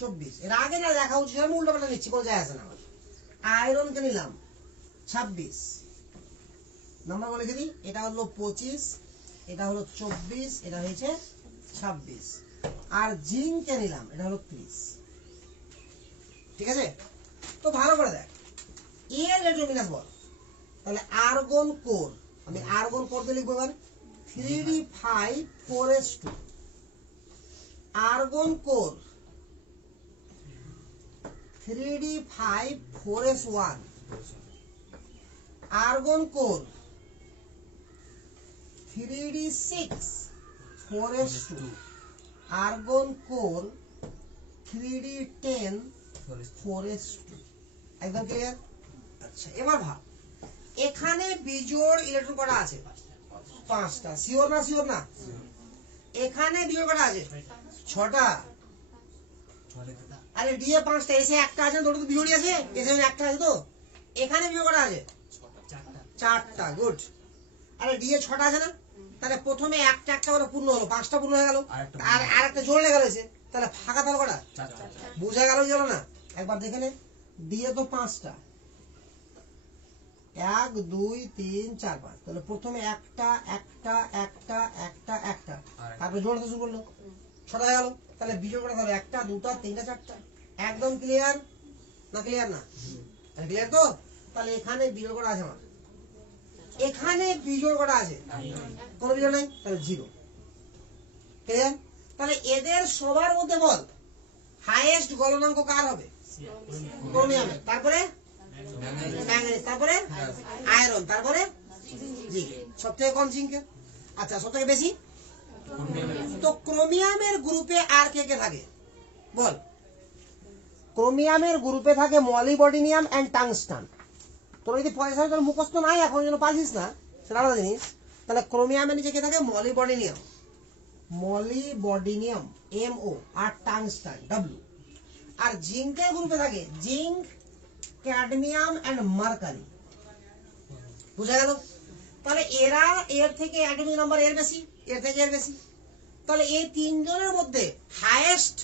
24, এর আগে না দেখা উচিত, আমি উল্টো পাল্টা নিচ্ছি, কোনো যায় আসে না আমার। আয়রনকে নিলাম 26, নাম্বার বলে দিই, এটা হলো 25, এটা হলো 24, এটা হয়েছে 26। আর জিঙ্ককে নিলাম, এটা হলো 30, ঠিক আছে? তো ভালো করে দেখ, এর ইলেকট্রন বিন্যাস বল। তাহলে আর্গন কোর, আমি আর্গন কোর দিয়ে লিখবো এবার 3d5 4s2, argon core 3d5 4s1, argon core 3d6 4s2, argon core 3d10 4s2। একদম ক্লিয়ার? আচ্ছা, এবার ভাব এখানে বিজোড় ইলেকট্রন কটা আছে? 5টা। শিওর না? শিওর না? এখানে বিজোড় কটা আছে? 6টা। আরে ডি এ 5টা, এসে একটা আছে, দুটো তো বিজোড়ই আছে, এসে একটা আছে। তো এখানে বিজোড় কটা আছে? 4টা। গুড। আরে ডি এ 6টা আছে না? তাহলে প্রথমে একটা একটা করে পূর্ণ হলো, 5টা পূর্ণ হয়ে গেল, আর আরেকটা জোড় লেগে রয়েছে, তাহলে ফাঁকা তাহলে কটা? 4টা। বুঝা গেল গেল না? একবার দেখে নে, ডি এ তো 5টা, 1 2 3 4 5 তাহলে প্রথমে একটা একটা একটা একটা একটা তারপরে জোড়াতে শুরু করলো ছটা হয়ে গেল তাহলে বিজোড় করা হবে একটা দুটা তিনটা চারটা একদম ক্লিয়ার না ক্লিয়ার না ক্লিয়ার তো তাহলে এখানে বিজোড় করা আছে আমার এখানে বিজোড় করা আছে কোনো বিজোড় নাই তাহলে 0 ক্লিয়ার তাহলে এদের সবার মধ্যে বল হাইয়েস্ট গলনাঙ্ক কার হবে ক্রোমিয়ামের তারপরে ম্যাঙ্গানিজ তারপরে আয়রন তারপরে জিঙ্ক সবথেকে কম জিঙ্কের আচ্ছা সবথেকে বেশি তো ক্রোমিয়ামের গ্রুপে আর কে কে থাকে বল ক্রোমিয়ামের গ্রুপে থাকে মলিবডিনিয়াম এন্ড টাংস্টান তোর যদি পয়সা তোর মুখস্থ নাই এখন যেন পারিস না সেটা আলাদা জিনিস তাহলে ক্রোমিয়ামের নিচে কে থাকে মলিবডিনিয়াম MO আর টাংস্টান W আর জিঙ্কের গ্রুপে থাকে জিঙ্ক ক্যাডমিয়াম এন্ড মার্কারি বুঝা গেল তাহলে এরা এর থেকে অ্যাটমিক নাম্বার এর বেশি এর থেকে এর বেশি তাহলে এই তিনজনের মধ্যে হাইয়েস্ট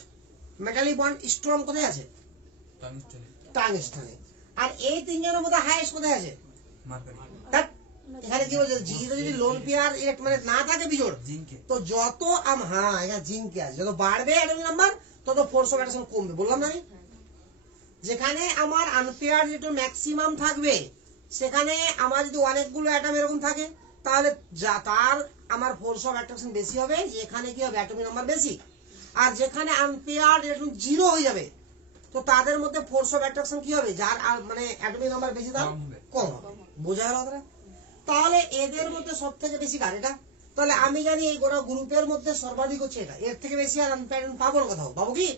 মেটালিক বন্ড স্ট্রং কোথায় আছে টাংস্টানে আর এই তিনজনের মধ্যে হাইয়েস্ট কোথায় আছে মার্কারি এখানে কি বলছে জিরো যদি লোন পেয়ার মানে না থাকে বিজোড় তো যত হ্যাঁ এখানে জিঙ্কে আছে যত বাড়বে অ্যাটমিক নাম্বার তত ফোর্স অফ অ্যাট্রাকশন কমবে বললাম না যেখানে আমার আনপেয়ার যেটা ম্যাক্সিমাম থাকবে সেখানে আমার যদি অনেকগুলো অ্যাটম এরকম থাকে তাহলে তার আমার ফোর্স অফ অ্যাট্রাকশন বেশি হবে এখানে কি হবে অ্যাটমিক নাম্বার বেশি আর যেখানে আনপেয়ার এরকম 0 হয়ে যাবে তো তাদের মধ্যে ফোর্স অফ অ্যাট্রাকশন কি হবে যার মানে অ্যাটমিক নাম্বার বেশি তার কম হবে বোঝা গেল কথা তাহলে এদের মধ্যে সবথেকে বেশি কার এটা তাহলে আমি জানি এই গোটা গ্রুপের মধ্যে সর্বাধিক হচ্ছে এটা এর থেকে বেশি আর আনপেয়ার পাবো না কোথাও পাবো কি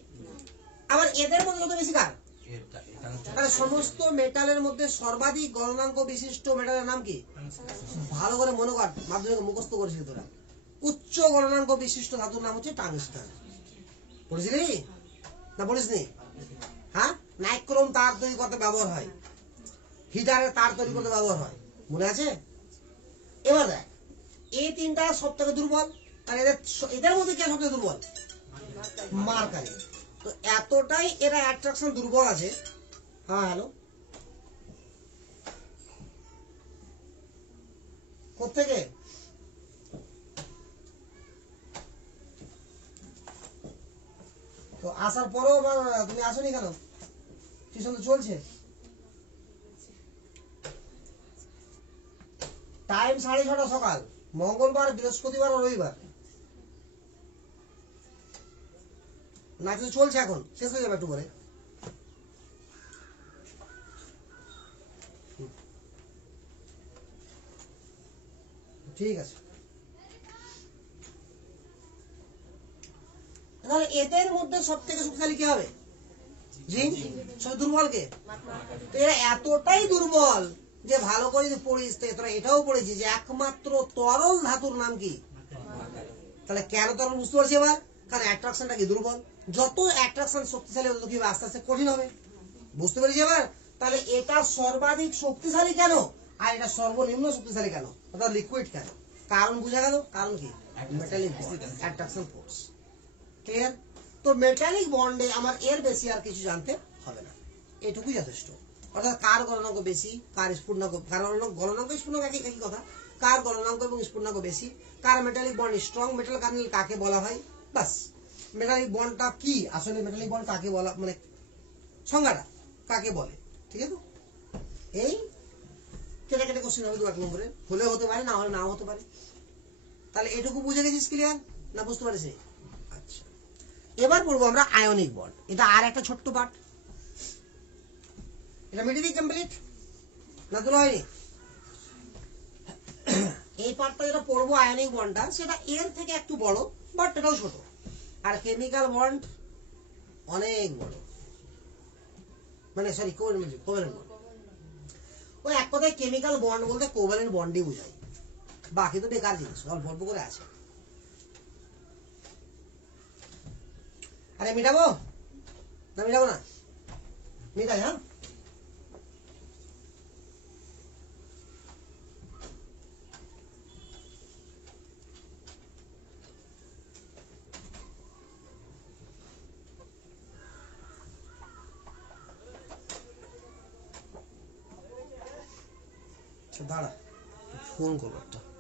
আবার এদের মধ্যে কত বেশি কার তাহলে সমস্ত মেটালের মধ্যে সর্বাধিক গলনাঙ্ক বিশিষ্ট মেটালের নাম কি ভালো করে মনে কর মাধ্যমিকে মুখস্থ করেছিস তোরা উচ্চ গলনাঙ্ক বিশিষ্ট ধাতুর নাম হচ্ছে টাংস্টান পড়েছিলি না পড়িসনি হ্যাঁ নাইক্রোম তার তৈরি করতে ব্যবহার হয় হিটারের তার তৈরি করতে ব্যবহার হয় মনে আছে এবার দেখ এই তিনটা সব থেকে দুর্বল আর এদের মধ্যে কে সবথেকে দুর্বল মার্কারি তো এতটাই এরা অ্যাট্রাকশন দুর্বল আছে হ্যাঁ হ্যালো কোথেকে তো আসার পরেও তুমি আসোনি কেন টিউশন তো চলছে টাইম 6:30 সকাল মঙ্গলবার বৃহস্পতিবার ও রবিবার না কিছু চলছে এখন শেষ হয়ে যাবে একটু পরে ঠিক আছে তাহলে এদের মধ্যে সব থেকে শক্তিশালী কে হবে জিঙ্ক সব দুর্বল কে তো এরা এতটাই দুর্বল যে ভালো করে যদি পড়িস তো তোরা এটাও পড়েছি যে একমাত্র তরল ধাতুর নাম কি তাহলে কেন তরল বুঝতে পারছি এবার কারণ অ্যাট্রাকশনটা কি দুর্বল যত অ্যাট্রাকশন শক্তিশালী তত কি আস্তে আস্তে কঠিন হবে বুঝতে পেরেছি এবার তাহলে এটা সর্বাধিক শক্তিশালী কেন আর এটা সর্বনিম্ন শক্তিশালী কেন অর্থাৎ লিকুইড কেন কারণ বুঝা গেল কারণ কি মেটালিক অ্যাট্রাকশন ফোর্স ক্লিয়ার তো মেটালিক বন্ডে আমার এর বেশি আর কিছু জানতে হবে না এটুকুই যথেষ্ট অর্থাৎ কার গলনাঙ্ক বেশি কার স্ফুটনাঙ্ক গলনাঙ্ক স্ফুটনাঙ্ক একই কথা কার গলনাঙ্ক এবং স্ফুটনাঙ্ক বেশি কার metallic bond strong metal kernel কাকে বলা হয় বাস মেটালিক বন্ডটা কি আসলে মেটালিক বন্ড কাকে বলা মানে সংজ্ঞাটা কাকে বলে ঠিক আছে তো এই কেটে কেটে কোশ্চেন হবে 2-1 নম্বরে হলে হতে পারে না হলে নাও হতে পারে তাহলে এটুকু বুঝে গেছিস ক্লিয়ার না বুঝতে পারিস আচ্ছা এবার পড়বো আমরা আয়নিক বন্ড এটা আর একটা ছোট্ট পার্ট এটা মিডিয়ালি কমপ্লিট না তো হয়নি এই পার্টটা যেটা পড়বো আয়নিক বন্ডটা সেটা এর থেকে একটু বড় বাট এটাও ছোট আর কেমিক্যাল বন্ড অনেক বড় মানে সরি কোভ্যালেন্ট বন্ড ওই এক কথায় কেমিক্যাল বন্ড বলতে কোভ্যালেন্ট বন্ডই বোঝায় বাকি তো বেকার জিনিস অল্প অল্প করে আছে আরে মিটাবো না মিটাবো না মিটাই হ্যাঁ দাঁড়া, ফোন করবো একটা।